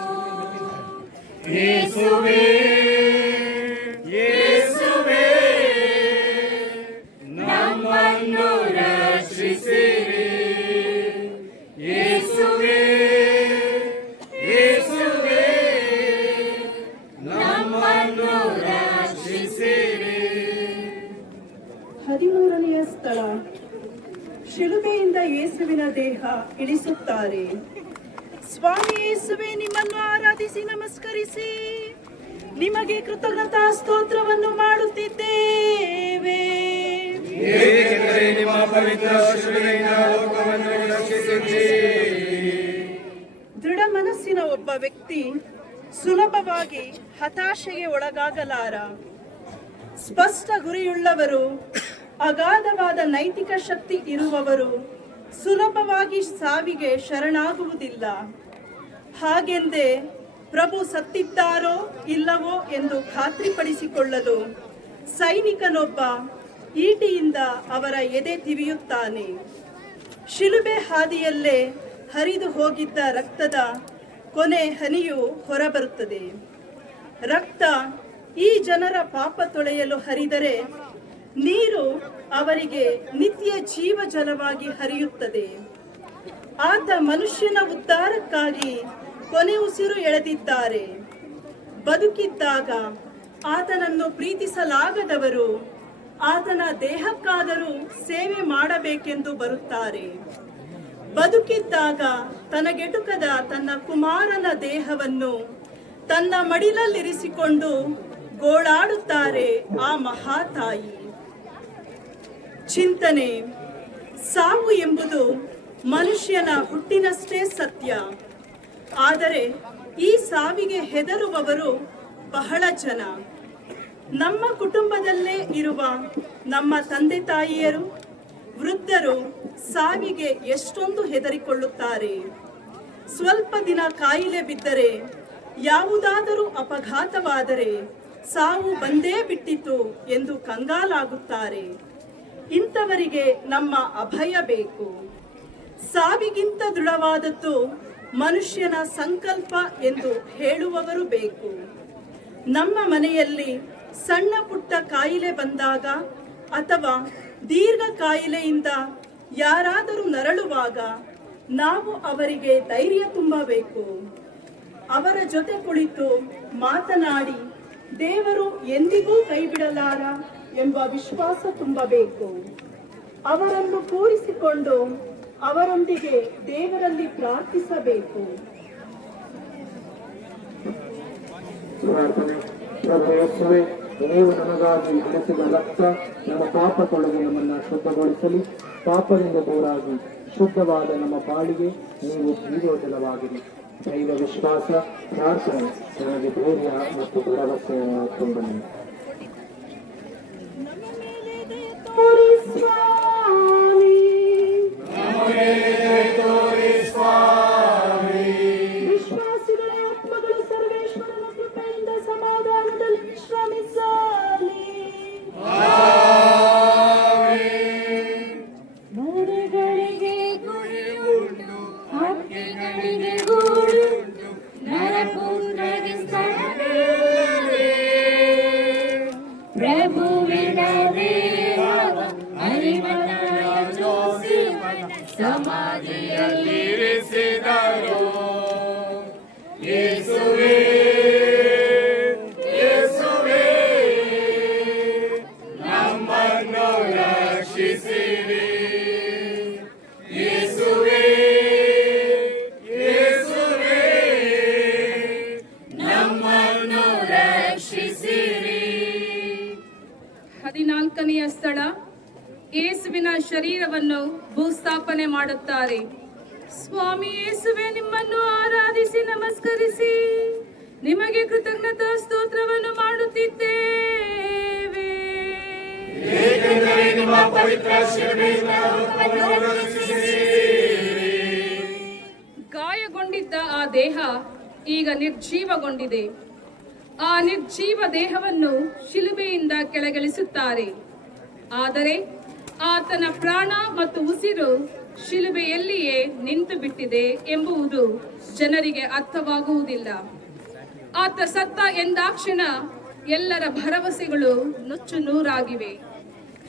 ಯೇಸುವೇ ಯೇಸುವೇ ನಮ್ಮನ್ನು ರಕ್ಷಿಸಿರಿ. ಯೇಸುವೇ ಯೇಸುವೇ ನಮ್ಮನ್ನು ರಕ್ಷಿಸಿರಿ. 13ನೆಯ ಸ್ಥಳ ಶಿಲುಬೆಯಿಂದ ಯೇಸುವಿನ ದೇಹ ಇಳಿಸುತ್ತಾರೆ. ಸ್ವಾಮಿ ಯೇಸುವೆ, ನಿಮ್ಮನ್ನು ಆರಾಧಿಸಿ ನಮಸ್ಕರಿಸಿ ನಿಮಗೆ ಕೃತಜ್ಞತಾ ಸ್ತೋತ್ರವನ್ನು ಮಾಡುತ್ತಿದ್ದೇವೆ. ಏಕೆಂದರೆ ನಿಮ್ಮ ಪವಿತ್ರ ಶಿಲುಬೆಯಿಂದ ಲೋಕವನ್ನು ರಕ್ಷಿಸಿದ್ದೀರಿ. ದೃಢ ಮನಸ್ಸಿನ ಒಬ್ಬ ವ್ಯಕ್ತಿ ಸುಲಭವಾಗಿ ಹತಾಶೆಗೆ ಒಳಗಾಗಲಾರ. ಸ್ಪಷ್ಟ ಗುರಿಯುಳ್ಳವರು, ಅಗಾಧವಾದ ನೈತಿಕ ಶಕ್ತಿ ಇರುವವರು ಸುಲಭವಾಗಿ ಸಾವಿಗೆ ಶರಣಾಗುವುದಿಲ್ಲ. ಹಾಗೆಂದೇ ಪ್ರಭು ಸತ್ತಿದ್ದಾರೋ ಇಲ್ಲವೋ ಎಂದು ಖಾತ್ರಿಪಡಿಸಿಕೊಳ್ಳಲು ಸೈನಿಕನೊಬ್ಬ ಈಟಿಯಿಂದ ಅವರ ಎದೆ ತಿವಿಯುತ್ತಾನೆ. ಶಿಲುಬೆ ಹಾದಿಯಲ್ಲೇ ಹರಿದು ಹೋಗಿದ್ದ ರಕ್ತದ ಕೊನೆ ಹನಿಯು ಹೊರಬರುತ್ತದೆ. ರಕ್ತ ಈ ಜನರ ಪಾಪ ತೊಳೆಯಲು ಹರಿದರೆ ನೀರು ಅವರಿಗೆ ನಿತ್ಯ ಜೀವ ಜಲವಾಗಿ ಹರಿಯುತ್ತದೆ. ಆತ ಮನುಷ್ಯನ ಉದ್ಧಾರಕ್ಕಾಗಿ ಕೊನೆ ಉಸಿರು ಎಳೆದಿದ್ದಾರೆ. ಬದುಕಿದ್ದಾಗ ಆತನನ್ನು ಪ್ರೀತಿಸಲಾಗದವರು ಆತನ ದೇಹಕ್ಕಾದರೂ ಸೇವೆ ಮಾಡಬೇಕೆಂದು ಬರುತ್ತಾರೆ. ಬದುಕಿದ್ದಾಗ ತನಗೆಟುಕದ ತನ್ನ ಕುಮಾರನ ದೇಹವನ್ನು ತನ್ನ ಮಡಿಲಲ್ಲಿರಿಸಿಕೊಂಡು ಗೋಳಾಡುತ್ತಾರೆ ಆ ಮಹಾತಾಯಿ. ಚಿಂತನೆ: ಸಾವು ಎಂಬುದು ಮನುಷ್ಯನ ಹುಟ್ಟಿನಷ್ಟೇ ಸತ್ಯ. ಆದರೆ ಈ ಸಾವಿಗೆ ಹೆದರುವವರು ಬಹಳ ಜನ. ನಮ್ಮ ಕುಟುಂಬದಲ್ಲೇ ಇರುವ ನಮ್ಮ ತಂದೆ ತಾಯಿಯರು, ವೃದ್ಧರು ಸಾವಿಗೆ ಎಷ್ಟೊಂದು ಹೆದರಿಕೊಳ್ಳುತ್ತಾರೆ. ಸ್ವಲ್ಪ ದಿನ ಕಾಯಿಲೆ ಬಿದ್ದರೆ, ಯಾವುದಾದರೂ ಅಪಘಾತವಾದರೆ ಸಾವು ಬಂದೇ ಬಿಟ್ಟಿತು ಎಂದು ಕಂಗಾಲಾಗುತ್ತಾರೆ. ಇಂಥವರಿಗೆ ನಮ್ಮ ಅಭಯ ಬೇಕು. ಸಾವಿಗಿಂತ ದೃಢವಾದದ್ದು ಮನುಷ್ಯನ ಸಂಕಲ್ಪ ಎಂದು ಹೇಳುವವರು ಬೇಕು. ನಮ್ಮ ಮನೆಯಲ್ಲಿ ಸಣ್ಣ ಪುಟ್ಟ ಕಾಯಿಲೆ ಬಂದಾಗ ಅಥವಾ ದೀರ್ಘ ಕಾಯಿಲೆಯಿಂದ ಯಾರಾದರೂ ನರಳುವಾಗ ನಾವು ಅವರಿಗೆ ಧೈರ್ಯ ತುಂಬಬೇಕು. ಅವರ ಜೊತೆ ಕುಳಿತು ಮಾತನಾಡಿ ದೇವರು ಎಂದಿಗೂ ಕೈಬಿಡಲಾರ ಎಂಬ ವಿಶ್ವಾಸ ತುಂಬಬೇಕು. ಅವರನ್ನು ಕೂರಿಸಿಕೊಂಡು ಅವರೊಂದಿಗೆ ದೇವರಲ್ಲಿ ಪ್ರಾರ್ಥಿಸಬೇಕು. ಪ್ರಭು ಯೇಸುವೆ, ನೀವು ನಮಗಾಗಿ ಹರಿಸಿದ ರಕ್ತ ನಮ್ಮ ಪಾಪ ತೊಳೆದು ನಮ್ಮನ್ನು ಶುದ್ಧಗೊಳಿಸಲಿ. ಪಾಪದಿಂದ ದೂರಾಗಿ ಶುದ್ಧವಾದ ನಮ್ಮ ಬಾಳಿಗೆ ನೀವು ಜೀವೋಜಲವಾಗಿರಿ. ದೈವ ವಿಶ್ವಾಸ, ಪ್ರಾರ್ಥನೆ ನಮಗೆ ಧೈರ್ಯ ಮತ್ತು ಭರವಸೆಯನ್ನು ತುಂಬಲಿ. ವಿಶ್ವಾಸಿಗಳ ಆತ್ಮಗಳು ಸರ್ವೇಶ್ವರನ ಕೃಪೆಯಿಂದ ಸಮಾಧಾನದಲ್ಲಿ ವಿಶ್ರಮಿಸಲಿ. ಮರಗಳಿಗೆ ಗುರಿಯುಂಟು, ಹಕ್ಕಿಗಳಿಗೆ ಗೂಡುಂಟು, ನರಪುತ್ರಗೆ ಸ್ಥಳವಿದೆ. ಪ್ರಭುವಿನ ದೇವ ಅರಿಮತನ ಜೋಸಿಫನ ಸಮಾಧಿಯಲ್ಲಿರಿಸಿದರು. ಯೇಸುವೇ, ಯೇಸುವೇ, ನಮ್ಮನ್ನು ರಕ್ಷಿಸಿರಿ. ಯೇಸುವೇ, ಯೇಸುವೇ, ನಮ್ಮನ್ನು ರಕ್ಷಿಸಿರಿ. 14ನೆಯ ಸ್ಥಳ, ಯೇಸುವಿನ ಶರೀರವನ್ನು ಭೂಸ್ಥಾಪನೆ ಮಾಡುತ್ತಾರೆ. ಸ್ವಾಮಿ ಯೇಸುವೆ, ನಿಮ್ಮನ್ನು ಆರಾಧಿಸಿ ನಮಸ್ಕರಿಸಿ ನಿಮಗೆ ಕೃತಜ್ಞತಾ ಸ್ತೋತ್ರವನ್ನು ಮಾಡುತ್ತಿದ್ದೇವೆ. ಏಕೆಂದರೆ ನಿಮ್ಮ ಪವಿತ್ರ ಶಿಲುಬೆಯಿಂದ ಲೋಕವನ್ನು ರಕ್ಷಿಸಿದ್ದೀರಿ. ಗಾಯಗೊಂಡಿದ್ದ ಆ ದೇಹ ಈಗ ನಿರ್ಜೀವಗೊಂಡಿದೆ. ಆ ನಿರ್ಜೀವ ದೇಹವನ್ನು ಶಿಲುಬೆಯಿಂದ ಕೆಳಗಿಳಿಸುತ್ತಾರೆ. ಆದರೆ ಆತನ ಪ್ರಾಣ ಮತ್ತು ಉಸಿರು ಶಿಲುಬೆಯಲ್ಲಿಯೇ ನಿಂತು ಬಿಟ್ಟಿದೆ ಎಂಬುದು ಜನರಿಗೆ ಅರ್ಥವಾಗುವುದಿಲ್ಲ. ಆತ ಸತ್ತ ಎಂದಾಕ್ಷಣ ಎಲ್ಲರ ಭರವಸೆಗಳು ನುಚ್ಚು ನೂರಾಗಿವೆ.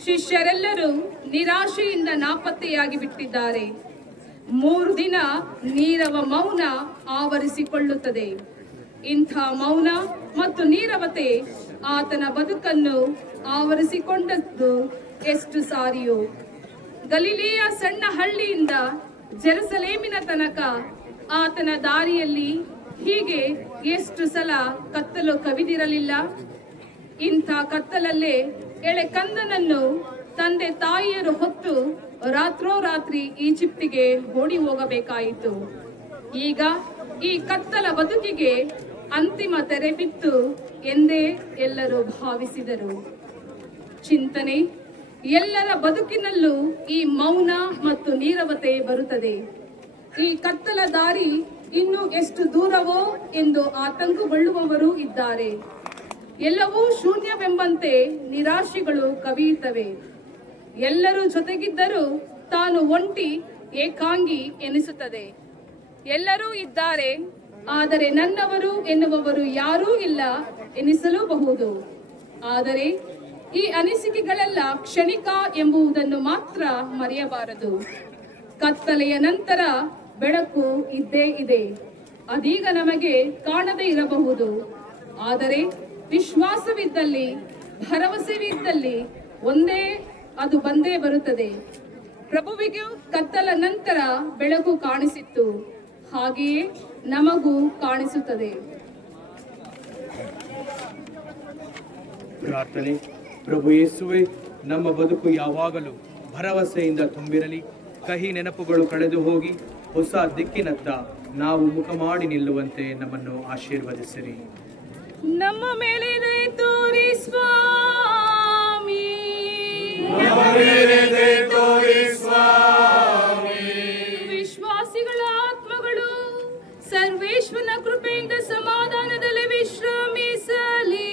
ಶಿಷ್ಯರೆಲ್ಲರೂ ನಿರಾಶೆಯಿಂದ ನಾಪತ್ತೆಯಾಗಿ ಬಿಟ್ಟಿದ್ದಾರೆ. 3 ದಿನ ನೀರವ ಮೌನ ಆವರಿಸಿಕೊಳ್ಳುತ್ತದೆ. ಇಂಥ ಮೌನ ಮತ್ತು ನೀರವತೆ ಆತನ ಬದುಕನ್ನು ಆವರಿಸಿಕೊಂಡದ್ದು ಎಷ್ಟು ಸಾರಿಯೋ. ಗಲಿಲೆಯ ಸಣ್ಣ ಹಳ್ಳಿಯಿಂದ ಜೆರುಸಲೇಮಿನ ತನಕ ಆತನ ದಾರಿಯಲ್ಲಿ ಹೀಗೆ ಎಷ್ಟು ಸಲ ಕತ್ತಲು ಕವಿದಿರಲಿಲ್ಲ. ಇಂಥ ಕತ್ತಲಲ್ಲೇ ಎಳೆ ಕಂದನನ್ನು ತಂದೆ ತಾಯಿಯರು ಹೊತ್ತು ರಾತ್ರೋರಾತ್ರಿ ಈಜಿಪ್ಟಿಗೆ ಓಡಿ ಹೋಗಬೇಕಾಯಿತು. ಈಗ ಈ ಕತ್ತಲ ಬದುಕಿಗೆ ಅಂತಿಮ ತೆರೆ ಬಿತ್ತು ಎಂದೇ ಎಲ್ಲರೂ ಭಾವಿಸಿದರು. ಚಿಂತನೆ: ಎಲ್ಲರ ಬದುಕಿನಲ್ಲೂ ಈ ಮೌನ ಮತ್ತು ನೀರವತೆ ಬರುತ್ತದೆ. ಈ ಕತ್ತಲ ದಾರಿ ಇನ್ನು ಎಷ್ಟು ದೂರವೋ ಎಂದು ಆತಂಕಗೊಳ್ಳುವವರೂ ಇದ್ದಾರೆ. ಎಲ್ಲವೂ ಶೂನ್ಯವೆಂಬಂತೆ ನಿರಾಶೆಗಳು ಕವಿಯುತ್ತವೆ. ಎಲ್ಲರೂ ಜೊತೆಗಿದ್ದರೂ ತಾನು ಒಂಟಿ ಏಕಾಂಗಿ ಎನಿಸುತ್ತದೆ. ಎಲ್ಲರೂ ಇದ್ದಾರೆ, ಆದರೆ ನನ್ನವರು ಎನ್ನುವವರು ಯಾರೂ ಇಲ್ಲ ಎನಿಸಲೂಬಹುದು. ಆದರೆ ಈ ಅನಿಸಿಕೆಗಳೆಲ್ಲ ಕ್ಷಣಿಕ ಎಂಬುದನ್ನು ಮಾತ್ರ ಮರೆಯಬಾರದು. ಕತ್ತಲೆಯ ನಂತರ ಬೆಳಕು ಇದ್ದೇ ಇದೆ. ಅದೀಗ ನಮಗೆ ಕಾಣದೇ ಇರಬಹುದು, ಆದರೆ ವಿಶ್ವಾಸವಿದ್ದಲ್ಲಿ, ಭರವಸೆವಿದ್ದಲ್ಲಿ ಅದು ಬಂದೇ ಬರುತ್ತದೆ. ಪ್ರಭುವಿಗೂ ಕತ್ತಲ ನಂತರ ಬೆಳಕು ಕಾಣಿಸಿತ್ತು, ಹಾಗೆಯೇ ನಮಗೂ ಕಾಣಿಸುತ್ತದೆ. ಪ್ರಾರ್ಥನೆ. ಪ್ರಭು ಯೇಸುವೆ, ನಮ್ಮ ಬದುಕು ಯಾವಾಗಲೂ ಭರವಸೆಯಿಂದ ತುಂಬಿರಲಿ. ಕಹಿ ನೆನಪುಗಳು ಕಳೆದು ಹೋಗಿ ಹೊಸ ದಿಕ್ಕಿನತ್ತ ನಾವು ಮುಖ ಮಾಡಿ ನಿಲ್ಲುವಂತೆ ನಮ್ಮನ್ನು ಆಶೀರ್ವದಿಸಿರಿ. ನಮ್ಮ ಮೇಲೆ ದಯೆ ತೋರಿ ಸ್ವಾಮಿ, ವಿಶ್ವಾಸಿಗಳ ಆತ್ಮಗಳು ಸರ್ವೇಶ್ವರನ ಕೃಪೆಯಿಂದ ಸಮಾಧಾನದಲ್ಲಿ ವಿಶ್ರಮಿಸಲಿ.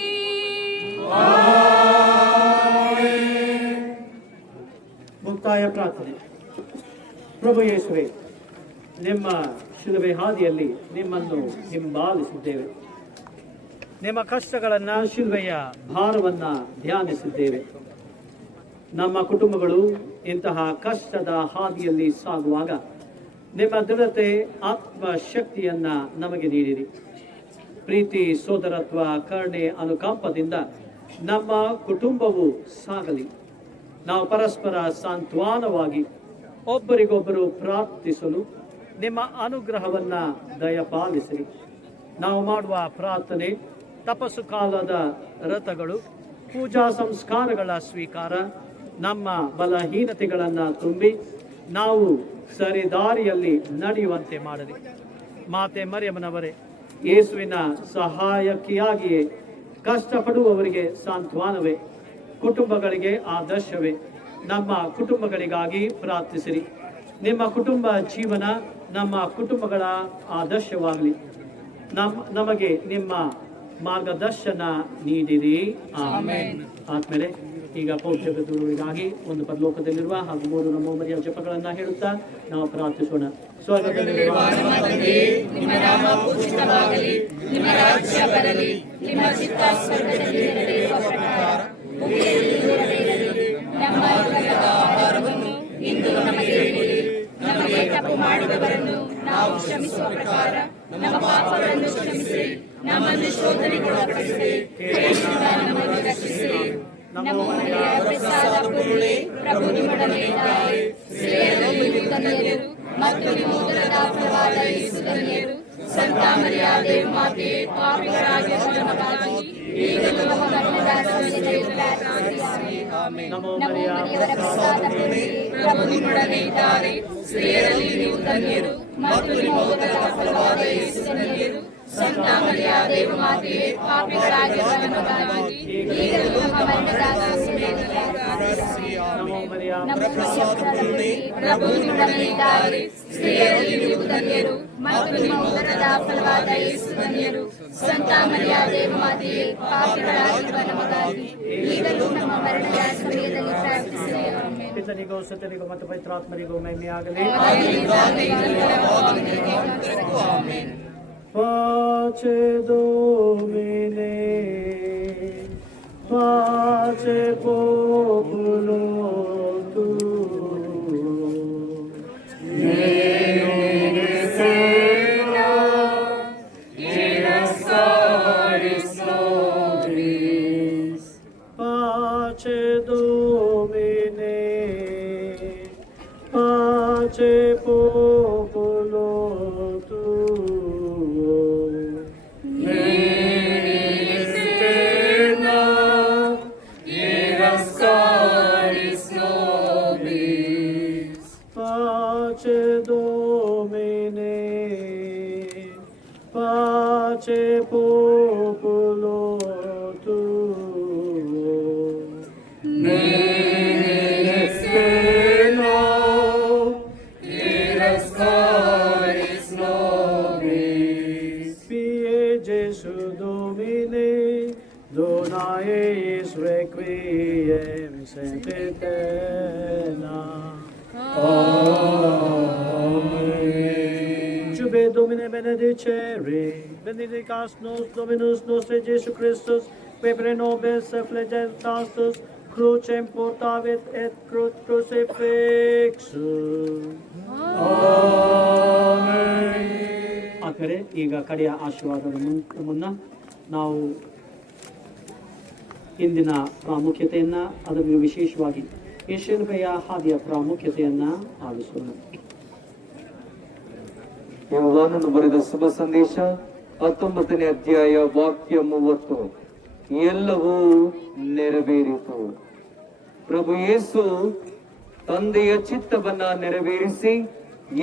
ಮುಕ್ತಾಯ ಪ್ರಾರ್ಥನೆ. ಪ್ರಭು ಯೇಸುವೆ, ನಿಮ್ಮ ಶಿಲುಬೆ ಹಾದಿಯಲ್ಲಿ ನಿಮ್ಮನ್ನು ಹಿಂಬಾಲಿಸಿದ್ದೇವೆ. ನಿಮ್ಮ ಕಷ್ಟಗಳನ್ನು, ಶಿಲುಬೆಯ ಭಾರವನ್ನು ಧ್ಯಾನಿಸಿದ್ದೇವೆ. ನಮ್ಮ ಕುಟುಂಬಗಳು ಇಂತಹ ಕಷ್ಟದ ಹಾದಿಯಲ್ಲಿ ಸಾಗುವಾಗ ನಿಮ್ಮ ದೃಢತೆ, ಆತ್ಮಶಕ್ತಿಯನ್ನ ನಮಗೆ ನೀಡಿರಿ. ಪ್ರೀತಿ, ಸೋದರತ್ವ, ಕರುಣೆ, ಅನುಕಂಪದಿಂದ ನಮ್ಮ ಕುಟುಂಬವು ಸಾಗಲಿ. ನಾವು ಪರಸ್ಪರ ಸಾಂತ್ವನವಾಗಿ ಒಬ್ಬರಿಗೊಬ್ಬರು ಪ್ರಾರ್ಥಿಸಲು ನಿಮ್ಮ ಅನುಗ್ರಹವನ್ನ ದಯಪಾಲಿಸಿರಿ. ನಾವು ಮಾಡುವ ಪ್ರಾರ್ಥನೆ, ತಪಸ್ಸು ಕಾಲದ ವ್ರತಗಳು, ಪೂಜಾ ಸಂಸ್ಕಾರಗಳ ಸ್ವೀಕಾರ ನಮ್ಮ ಬಲಹೀನತೆಗಳನ್ನು ತುಂಬಿ ನಾವು ಸರಿದಾರಿಯಲ್ಲಿ ನಡೆಯುವಂತೆ ಮಾಡಲಿ. ಮಾತೆ ಮರಿಯಮ್ಮನವರೇ, ಯೇಸುವಿನ ಸಹಾಯಕ್ಕಿಯಾಗಿಯೇ ಕಷ್ಟಪಡುವವರಿಗೆ ಸಾಂತ್ವನವೇ, ಕುಟುಂಬಗಳಿಗೆ ಆದರ್ಶವೇ, ನಮ್ಮ ಕುಟುಂಬಗಳಿಗಾಗಿ ಪ್ರಾರ್ಥಿಸಿರಿ. ನಿಮ್ಮ ಕುಟುಂಬ ಜೀವನ ನಮ್ಮ ಕುಟುಂಬಗಳ ಆದರ್ಶವಾಗಲಿ. ನಮಗೆ ನಿಮ್ಮ ಮಾರ್ಗದರ್ಶನ ನೀಡಿರಿ. ಆಮೆನ್. ಆದ್ಮೇಲೆ ಈಗ ಪೌತ್ರಿಕ ದೂರವಿಗಾಗಿ ಒಂದು ಪರಲೋಕದಲ್ಲಿರುವ ಹಾಗೂ 3 ನಮೋ ಮರಿಯ ಜಪಗಳನ್ನು ಹೇಳುತ್ತಾ ನಾವು ಪ್ರಾರ್ಥಿಸೋಣ. ಸ್ವರ್ಗದಲ್ಲಿರುವ ನಮ್ಮ ತಂದೆಯೇ, ನಿಮ್ಮ ನಾಮ ಪೂಜಿತವಾಗಲಿ, ನಿಮ್ಮ ರಾಜ್ಯ ಬರಲಿ, ನಿಮ್ಮ ಚಿತ್ತ ಸ್ವರ್ಗದಲ್ಲಿ ನೆರವೇರುವ ಪ್ರಕಾರ ಭೂಮಿಯಲ್ಲಿ ನೆರವೇರಲಿ. ನಮ್ಮ ಅಗತ್ಯದ ಆಹಾರವನ್ನು ಇಂದು ನಮಗೆ ನೀಡಿ, ನಮಗೆ ತಪ್ಪು ಮಾಡಿದವರನ್ನು ನಾವು ಕ್ಷಮಿಸುವ ಪ್ರಕಾರ ನಮ್ಮ ಪಾಪಗಳನ್ನು ಕ್ಷಮಿಸಿರಿ, ನಮ್ಮನ್ನು ಶೋಧನೆಗೆ ಒಳಪಡಿಸಿರಿ, ಕೇಡಿನಿಂದ ನಮ್ಮನ್ನು ರಕ್ಷಿಸಿರಿ. ನಮೋ ಮರಿಯ ಪ್ರಸಾದ ಪೂರ್ಣೆ, ಪ್ರಭು ನಿಮ್ಮೊಡನೆ ಇದ್ದಾರೆ. ಸ್ತ್ರೀಯರಲ್ಲಿ ನೀವು ಧನ್ಯರು ಮತ್ತು ನಿಮ್ಮ ಉದರದ ಫಲವಾದ ಯೇಸು ಧನ್ಯರು. ಸಂತ ಮರಿಯ ದೇವಮಾತೆಯೇ, ಪಾಪಿಗಳಾಗಿರುವ ನಮಗಾಗಿ ಈಗಲೂ ನಮ್ಮ ಮರಣದ ಸಮಯದಲ್ಲಿ ಪ್ರಾರ್ಥಿಸಿರಿ. ನಮೋ ಮರಿಯ ಪ್ರಸಾದ ಪೂರ್ಣೆ, ಪ್ರಭು ನಿಮ್ಮೊಡನೆ ಇದ್ದಾರೆ. ಸ್ತ್ರೀಯರಲ್ಲಿ ನೀವು ಧನ್ಯರು ಮತ್ತು ನಿಮ್ಮ ಉದರದ ಫಲವಾದ ಯೇಸು ಧನ್ಯರು. ಸಂತ ಮರಿಯ ದೇವಮಾತೆಯೇ, ಪಾಪಿಗಳಾಗಿರುವ ನಮಗಾಗಿ ಈಗಲೂ ನಮ್ಮ ಮರಣದ ಸಮಯದಲ್ಲಿ ಪ್ರಾರ್ಥಿಸಿರಿ. ನಮೋ ಮರಿಯ ಪ್ರಸಾದ ಪೂರ್ಣೆ, ಪ್ರಭು ನಿಮ್ಮೊಡನೆ ಇದ್ದಾರೆ. ಸ್ತ್ರೀಯರಲ್ಲಿ ನೀವು ಧನ್ಯರು ಮತ್ತು ನಿಮ್ಮ ಉದರದ ಫಲವಾದ ಯೇಸು ಧನ್ಯರು. ಸಂತ ಮರಿಯ ದೇವಮಾತೆಯೇ, ಪಾಪಿಗಳಾಗಿರುವ ನಮಗಾಗಿ ಈಗಲೂ ನಮ್ಮ ಮರಣದ ಸಮಯದಲ್ಲಿ ಪ್ರಾರ್ಥಿಸಿರಿ. ಪಿತನಿಗೂ ಸುತನಿಗೂ ಮತ್ತು ಪವಿತ್ರಾತ್ಮರಿಗೂ ಮಹಿಮೆಯಾಗಲಿ. Pace Domine, pace populo tuo, Deus serna, irassaris nobis. Pace Domine, pace popolo tuo. Eterna, eras caris nobis. Pace Domine, pace popolo tuo. Eterna, eras caris nobis. Pie Jesu Domine, dona eis requiem sempiterna. Amen. Jube Domine benedicere, benedicas nos Dominus nostre Jesu Christus, que pre nobis efflegentastus crucem portavit et crucifixus. Amen. ಆ ಕಡೆ ಈಗ ಕಡೆಯ ಆಶೀರ್ವಾದದ ಮುನ್ನ ನಾವು ಇಂದಿನ ಪ್ರಾಮುಖ್ಯತೆಯನ್ನ ಅದನ್ನು ವಿಶೇಷವಾಗಿ ಯೇಸುವಿನ ಹಾದಿಯ ಪ್ರಾಮುಖ್ಯತೆಯನ್ನ ಆಲಿಸೋಣ. ಯೋಹಾನನು ಬರೆದ ಶುಭ ಸಂದೇಶ 19ನೇ ಅಧ್ಯಾಯ ವಾಕ್ಯ 30. ಎಲ್ಲವೂ ನೆರವೇರಿತು. ಪ್ರಭು ಯೇಸು ತಂದೆಯ ಚಿತ್ತವನ್ನ ನೆರವೇರಿಸಿ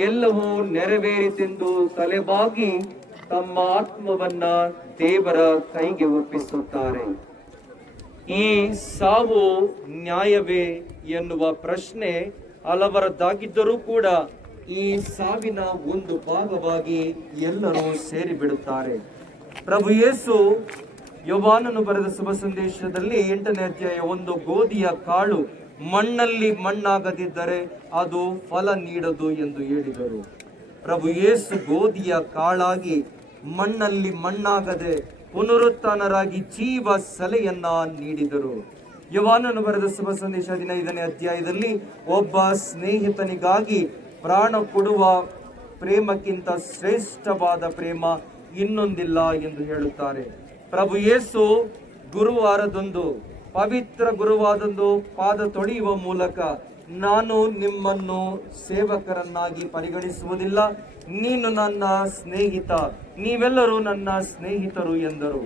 ಎಲ್ಲವೂ ನೆರವೇರಿತೆಂದು ತಲೆಬಾಗಿ ತಮ್ಮ ಆತ್ಮವನ್ನ ದೇವರ ಕೈಗೆ ಒಪ್ಪಿಸುತ್ತಾರೆ. ಈ ಸಾವು ನ್ಯಾಯವೇ ಎನ್ನುವ ಪ್ರಶ್ನೆ ಹಲವರದ್ದಾಗಿದ್ದರೂ ಕೂಡ ಈ ಸಾವಿನ ಒಂದು ಭಾಗವಾಗಿ ಎಲ್ಲರೂ ಸೇರಿಬಿಡುತ್ತಾರೆ. ಪ್ರಭು ಯೇಸು ಯೋಹಾನನು ಬರೆದ ಶುಭ ಸಂದೇಶದಲ್ಲಿ 8ನೇ ಅಧ್ಯಾಯ 1, ಗೋಧಿಯ ಕಾಳು ಮಣ್ಣಲ್ಲಿ ಮಣ್ಣಾಗದಿದ್ದರೆ ಅದು ಫಲ ನೀಡದು ಎಂದು ಹೇಳಿದರು. ಪ್ರಭು ಯೇಸು ಗೋಧಿಯ ಕಾಳಾಗಿ ಮಣ್ಣಲ್ಲಿ ಮಣ್ಣಾಗದೆ ಪುನರುತ್ಥಾನರಾಗಿ ಜೀವ ಸಲೆಯನ್ನ ನೀಡಿದರು. ಯೋಹಾನನು ಬರೆದ ಶುಭ ಸಂದೇಶ 15ನೇ ಅಧ್ಯಾಯದಲ್ಲಿ ಒಬ್ಬ ಸ್ನೇಹಿತನಿಗಾಗಿ ಪ್ರಾಣ ಕೊಡುವ ಪ್ರೇಮಕ್ಕಿಂತ ಶ್ರೇಷ್ಠವಾದ ಪ್ರೇಮ ಇನ್ನೊಂದಿಲ್ಲ ಎಂದು ಹೇಳುತ್ತಾರೆ. ಪ್ರಭು ಯೇಸು ಗುರುವಾರದಂದು, ಪವಿತ್ರ ಗುರುವಾರದಂದು ಪಾದ ತೊಳೆಯುವ ಮೂಲಕ ನಾನು ನಿಮ್ಮನ್ನು ಸೇವಕರನ್ನಾಗಿ ಪರಿಗಣಿಸುವುದಿಲ್ಲ, ನೀನು ನನ್ನ ಸ್ನೇಹಿತ, ನೀವೆಲ್ಲರೂ ನನ್ನ ಸ್ನೇಹಿತರು ಎಂದರು.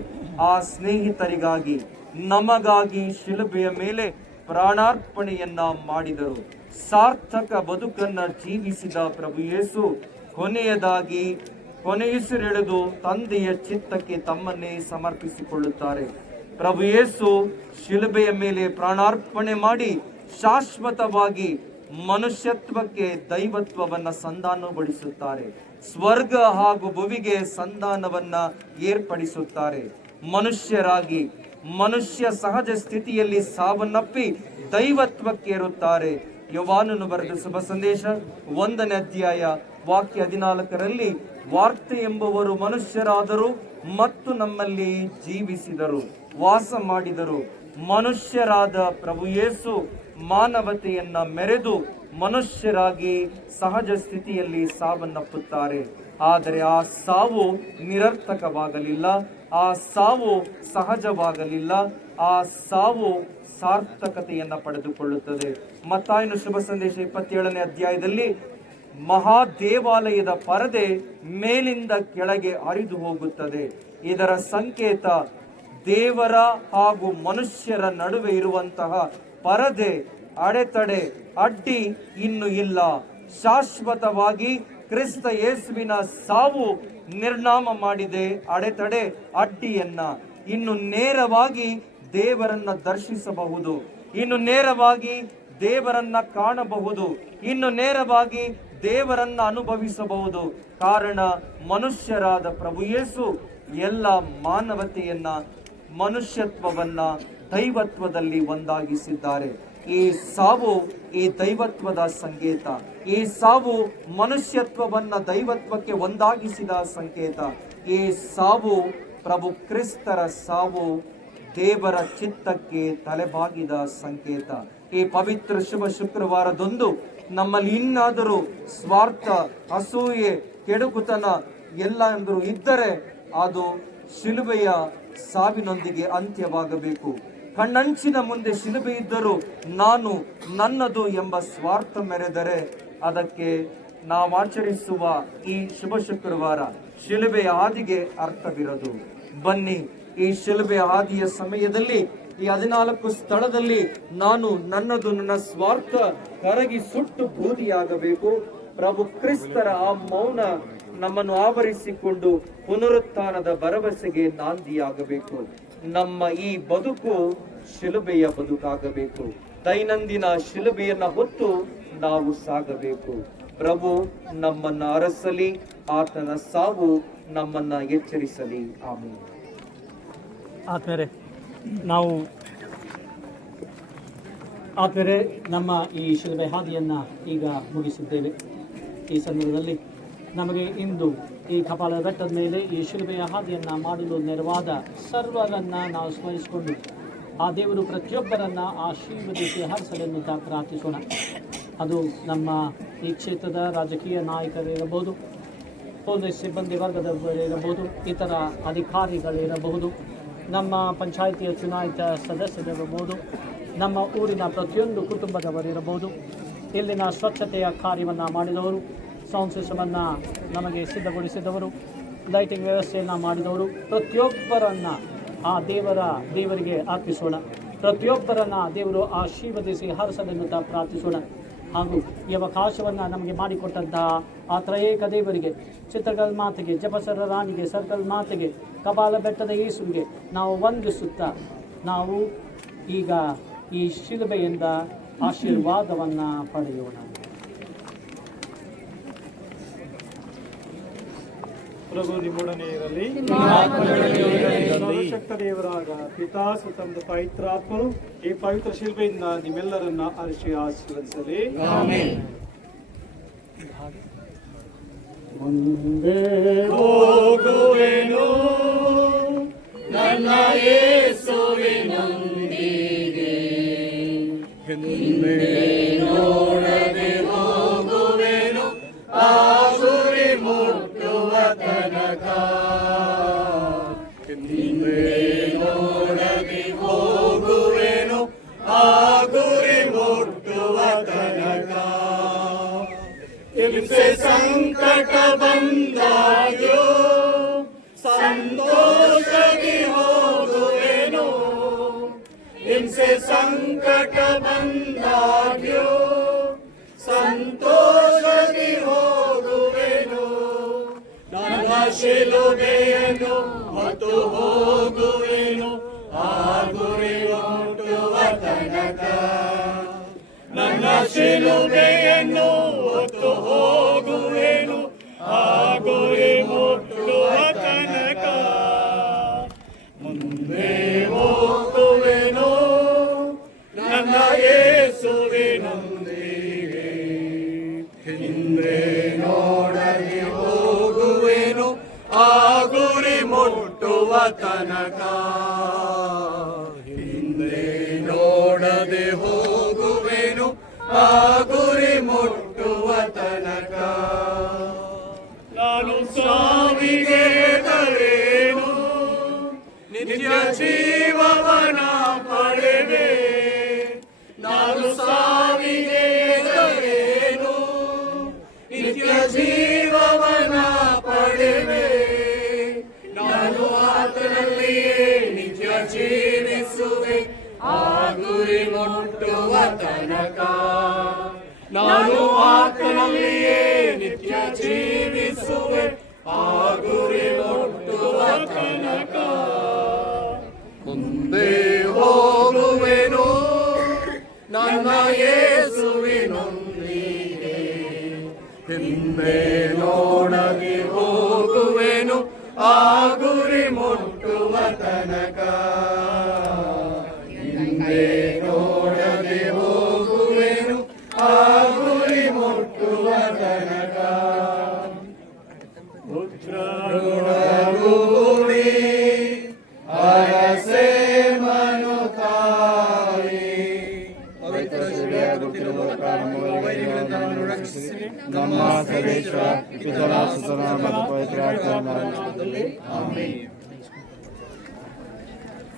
ಆ ಸ್ನೇಹಿತರಿಗಾಗಿ ನಮಗಾಗಿ ಶಿಲುಬೆಯ ಮೇಲೆ ಪ್ರಾಣಾರ್ಪಣೆಯನ್ನ ಮಾಡಿದರು. ಸಾರ್ಥಕ ಬದುಕನ್ನ ಜೀವಿಸಿದ ಪ್ರಭು ಯೇಸು ಕೊನೆಯುಸಿರೆಳೆದು ತಂದೆಯ ಚಿತ್ತಕ್ಕೆ ತಮ್ಮನ್ನೇ ಸಮರ್ಪಿಸಿಕೊಳ್ಳುತ್ತಾರೆ. ಪ್ರಭು ಯೇಸು ಶಿಲುಬೆಯ ಮೇಲೆ ಪ್ರಾಣಾರ್ಪಣೆ ಮಾಡಿ ಶಾಶ್ವತವಾಗಿ ಮನುಷ್ಯತ್ವಕ್ಕೆ ದೈವತ್ವವನ್ನ ಸಂಧಾನಗೊಳಿಸುತ್ತಾರೆ. ಸ್ವರ್ಗ ಹಾಗೂ ಭುವಿಗೆ ಸಂಧಾನವನ್ನ ಏರ್ಪಡಿಸುತ್ತಾರೆ. ಮನುಷ್ಯರಾಗಿ ಮನುಷ್ಯ ಸಹಜ ಸ್ಥಿತಿಯಲ್ಲಿ ಸಾವನ್ನಪ್ಪಿ ದೈವತ್ವಕ್ಕೇರುತ್ತಾರೆ. ಯೋಹಾನನು ಬರೆದ ಶುಭ ಸಂದೇಶ 1ನೇ ಅಧ್ಯಾಯ ವಾಕ್ಯ 14ರಲ್ಲಿ ವಾರ್ತೆ ಎಂಬುವರು ಮನುಷ್ಯರಾದರು ಮತ್ತು ನಮ್ಮಲ್ಲಿ ಜೀವಿಸಿದರು, ವಾಸ ಮಾಡಿದರು. ಮನುಷ್ಯರಾದ ಪ್ರಭು ಯೇಸು ಮಾನವತೆಯನ್ನ ಮೆರೆದು ಮನುಷ್ಯರಾಗಿ ಸಹಜ ಸ್ಥಿತಿಯಲ್ಲಿ ಸಾವನ್ನಪ್ಪುತ್ತಾರೆ. ಆದರೆ ಆ ಸಾವು ನಿರರ್ಥಕವಾಗಲಿಲ್ಲ, ಆ ಸಾವು ಸಹಜವಾಗಲಿಲ್ಲ, ಆ ಸಾವು ಸಾರ್ಥಕತೆಯನ್ನ ಪಡೆದುಕೊಳ್ಳುತ್ತದೆ. ಮತ್ತಾಯನ ಶುಭ ಸಂದೇಶ 27ನೇ ಅಧ್ಯಾಯದಲ್ಲಿ ಮಹಾದೇವಾಲಯದ ಪರದೆ ಮೇಲಿಂದ ಕೆಳಗೆ ಹರಿದು ಹೋಗುತ್ತದೆ. ಇದರ ಸಂಕೇತ ದೇವರ ಹಾಗೂ ಮನುಷ್ಯರ ನಡುವೆ ಇರುವಂತಹ ಪರದೆ, ಅಡೆತಡೆ, ಅಡ್ಡಿ ಇನ್ನು ಇಲ್ಲ. ಶಾಶ್ವತವಾಗಿ ಕ್ರಿಸ್ತ ಯೇಸುವಿನ ಸಾವು ನಿರ್ನಾಮ ಮಾಡಿದೆ ಅಡೆತಡೆ, ಅಡ್ಡಿಯನ್ನ. ಇನ್ನು ನೇರವಾಗಿ ದೇವರನ್ನ ದರ್ಶಿಸಬಹುದು, ಇನ್ನು ನೇರವಾಗಿ ದೇವರನ್ನ ಕಾಣಬಹುದು, ಇನ್ನು ನೇರವಾಗಿ ದೇವರನ್ನ ಅನುಭವಿಸಬಹುದು. ಕಾರಣ ಮನುಷ್ಯರಾದ ಪ್ರಭು ಯೇಸು ಎಲ್ಲ ಮಾನವತೆಯನ್ನ, ಮನುಷ್ಯತ್ವವನ್ನ ದೈವತ್ವದಲ್ಲಿ ಒಂದಾಗಿಸಿದ್ದಾರೆ. ಈ ಸಾವು ಈ ದೈವತ್ವದ ಸಂಕೇತ. ಈ ಸಾವು ಮನುಷ್ಯತ್ವವನ್ನ ದೈವತ್ವಕ್ಕೆ ಒಂದಾಗಿಸಿದ ಸಂಕೇತ. ಈ ಸಾವು ಪ್ರಭು ಕ್ರಿಸ್ತರ ಸಾವು ದೇವರ ಚಿತ್ತಕ್ಕೆ ತಲೆಬಾಗಿದ ಸಂಕೇತ. ಈ ಪವಿತ್ರ ಶುಭ ಶುಕ್ರವಾರದಂದು ನಮ್ಮಲ್ಲಿ ಇನ್ನಾದರೂ ಸ್ವಾರ್ಥ, ಅಸೂಯೆ, ಕೆಡುಕುತನ ಎಲ್ಲ ಎಂದರೂ ಇದ್ದರೆ ಅದು ಶಿಲುಬೆಯ ಸಾವಿನೊಂದಿಗೆ ಅಂತ್ಯವಾಗಬೇಕು. ಕಣ್ಣಂಚಿನ ಮುಂದೆ ಶಿಲುಬೆ ಇದ್ದರೂ ನಾನು ನನ್ನದು ಎಂಬ ಸ್ವಾರ್ಥ ಮೆರೆದರೆ ಅದಕ್ಕೆ ನಾವಾಚರಿಸುವ ಈ ಶುಭ ಶುಕ್ರವಾರ ಶಿಲುಬೆಯ ಹಾದಿಗೆ ಅರ್ಥವಿರೋದು. ಬನ್ನಿ, ಈ ಶಿಲುಬೆಯ ಹಾದಿಯ ಸಮಯದಲ್ಲಿ ಈ 14 ಸ್ಥಳದಲ್ಲಿ ನನ್ನ ಸ್ವಾರ್ಥ ಕರಗಿ ಸುಟ್ಟು ಬೂದಿಯಾಗಬೇಕು. ಪ್ರಭು ಕ್ರಿಸ್ತರ ಆ ಮೌನ ನಮ್ಮನ್ನು ಆವರಿಸಿಕೊಂಡು ಪುನರುತ್ಥಾನದ ಭರವಸೆಗೆ ನಾಂದಿಯಾಗಬೇಕು. ನಮ್ಮ ಈ ಬದುಕು ಶಿಲುಬೆಯ ಬದುಕಾಗಬೇಕು. ದೈನಂದಿನ ಶಿಲುಬೆಯನ್ನ ಹೊತ್ತು ನಾವು ಸಾಗಬೇಕು. ಪ್ರಭು ನಮ್ಮನ್ನ ಅರಸಲಿ, ಆತನ ಸಾವು ನಮ್ಮನ್ನ ಎಚ್ಚರಿಸಲಿ. ಆಮೇಲೆ ಆತ್ಮರೇ, ನಮ್ಮ ಈ ಶಿಲುಬೆ ಹಾದಿಯನ್ನು ಈಗ ಮುಗಿಸಿದ್ದೇವೆ. ಈ ಸಂದರ್ಭದಲ್ಲಿ ನಮಗೆ ಇಂದು ಈ ಕಪಾಲ ಬೆಟ್ಟದ ಮೇಲೆ ಈ ಶಿಲುಬೆಯ ಹಾದಿಯನ್ನು ಮಾಡಲು ನೆರವಾದ ಸರ್ವರನ್ನು ನಾವು ಸ್ಮರಿಸಿಕೊಂಡು ಆ ದೇವರು ಪ್ರತಿಯೊಬ್ಬರನ್ನು ಆಶೀರ್ವದಿಸಿ ಹರಿಸಲೆನ್ನುತ್ತಾ ಪ್ರಾರ್ಥಿಸೋಣ. ಅದು ನಮ್ಮ ಈ ಕ್ಷೇತ್ರದ ರಾಜಕೀಯ ನಾಯಕರಿರಬಹುದು, ಪೊಲೀಸ್ ಸಿಬ್ಬಂದಿ ವರ್ಗದವರಿರಬಹುದು, ಇತರ ಅಧಿಕಾರಿಗಳಿರಬಹುದು, ನಮ್ಮ ಪಂಚಾಯಿತಿಯ ಚುನಾಯಿತ ಸದಸ್ಯರಿರಬಹುದು, ನಮ್ಮ ಊರಿನ ಪ್ರತಿಯೊಂದು ಕುಟುಂಬದವರಿರಬಹುದು, ಇಲ್ಲಿನ ಸ್ವಚ್ಛತೆಯ ಕಾರ್ಯವನ್ನು ಮಾಡಿದವರು, ಸೌಂಡ್ ಸಿಸ್ಟಮನ್ನು ನಮಗೆ ಸಿದ್ಧಗೊಳಿಸಿದವರು, ಲೈಟಿಂಗ್ ವ್ಯವಸ್ಥೆಯನ್ನು ಮಾಡಿದವರು, ಪ್ರತಿಯೊಬ್ಬರನ್ನು ಆ ದೇವರಿಗೆ ಅರ್ಪಿಸೋಣ. ಪ್ರತಿಯೊಬ್ಬರನ್ನು ದೇವರು ಆಶೀರ್ವದಿಸಿ ಹರಿಸಲೆನ್ನುತ್ತಾ ಪ್ರಾರ್ಥಿಸೋಣ. ಹಾಗೂ ಈ ಅವಕಾಶವನ್ನು ನಮಗೆ ಮಾಡಿಕೊಟ್ಟಂತಹ ಆ ತ್ರಯೇಕ ದೇವರಿಗೆ, ಚಿತ್ರಕಲ್ ಮಾತೆಗೆ, ಜಪಸರ ರಾಣಿಗೆ, ಸರ್ಕಲ್ ಮಾತೆಗೆ, ಕಪಾಲ ಬೆಟ್ಟದ ಯೇಸುವಿಗೆ ನಾವು ವಂದಿಸುತ್ತಾ ನಾವು ಈಗ ಈ ಶಿಲುಬೆಯಿಂದ ಆಶೀರ್ವಾದವನ್ನು ಪಡೆಯೋಣ. ಪ್ರಭು ನಿಮ್ಮೊಡನೆ ಇರಲಿ. ಸರ್ವಶಕ್ತ ದೇವರಾದ ಪಿತಾ, ಸುತಂತ್ರ ಪವಿತ್ರಾತ್ಮರು ಈ ಪವಿತ್ರ ಶಿಲ್ಬೆಯಿಂದ ನಿಮ್ಮೆಲ್ಲರನ್ನ ಆಶೀರ್ವದಿಸಲಿ. ಮುಂದೆ ಹೋಗುವೆನು ನನ್ನ ಯೇಸುವಿನೊಂದಿಗೆ, ಹಿಂದೆ ನೋಡದೆ ಹೋಗುವೆನು ಆ ಗುರಿ ಮುಟ್ಟುವ ತನಕ. ಹಿಂದೆ ನೋಡದೆ ಹೋಗುವೆನು ಆ ಗುರಿ ಮುಟ್ಟುವ ತನಕ. ಹಿಂಸೆ ಸಂಕಟ ಬಂದಾಗ್ಯೋ ಸಂತೋಷದಿ ಹೋಗುವೆನು. ಹಿಂಸೆ ಸಂಕಟ ಬಂದಾಗ್ಯೋ ಸಂತೋಷದಿ ಹೋಗುವೆನು. ನನ್ನ ಶಿಲುಬೆಯನ್ನು ಹೊತ್ತು ಹೋಗುವೆನು ಆ ಗುರಿ ಮುಟ್ಟುವ ತನಕ. ನನ್ನ ಶಿಲುಬೆಯನ್ನು ಹೊತ್ತು ಹೋಗುವೆನು ಆ ಗುರಿ ಮುಟ್ಟುವ ತನಕ. ಮುಂದೆ ಹೋಗುವೆನು ನನ್ನ ಯೇಸುವಿನೊಂದಿಗೆ, ಹಿಂದೆ ನೋಡದೆ ಹೋಗುವೆನು ಆ ಗುರಿ ಮುಟ್ಟುವ ತನಕ. ಹಿಂದೆ ನೋಡದೆ ಹೋಗುವೆನು ಆ ಗುರಿ ಮುಟ್ಟುವ ತನಕ. ನಾನು ಸಾವಿಗೆ ಹೆದರೇನು, ನಿತ್ಯ ಜೀವವನ ಪಡೆವೆ. ನಾನು ಸಾವಿಗೆ ಹೆದರೇನು, ನಿತ್ಯ ಜೀವವನ ಪಡೆವೆ. ನಾನು ಆತನಲ್ಲಿಯೇ ನಿತ್ಯ ಜೀವಿಸುವೆ ಆ ಗುರಿ ಮುಟ್ಟುವ ತನಕ. ನಾನು ಆತನಲ್ಲಿಯೇ ನಿತ್ಯ ಜೀವಿಸುವೆ ಆ ಗುರಿ ಮುಟ್ಟುವ ತನಕ. ಮುಂದೆ ಹೋಗುವೆನು ನನ್ನ ಯೇಸುವಿನೊಂದಿಗೆ, ಹಿಂದೆ ನೋಡದೆ ಹೋಗುವೆನು ಆ ಗುರಿ ಮುಟ್ಟುವ ತನಕ. ಹಿಂದೆ ನೋಡದೆ ಹೋಗುವೆನು ಆ ಗುರಿ ಮುಟ್ಟುವ ತನಕ. ಋಣಭೂಮಿ ಅರಸೆ ಮನುತಾಯಿ, ಪವಿತ್ರ ಶಿಲುಬೆಯ ಗುರುತಿರುವ ವೈರಿಗಳಿಂದ ನಮ್ಮನ್ನು ರಕ್ಷಿಸಿರಿ. ನಮ್ಮ ಸರ್ವೇಶ್ವರ ಪಿತನ ಸುತನ ಮತ್ತು ಪವಿತ್ರ ಆತ್ಮನ ನಾಮದಲ್ಲಿ ಆಮೆನ್.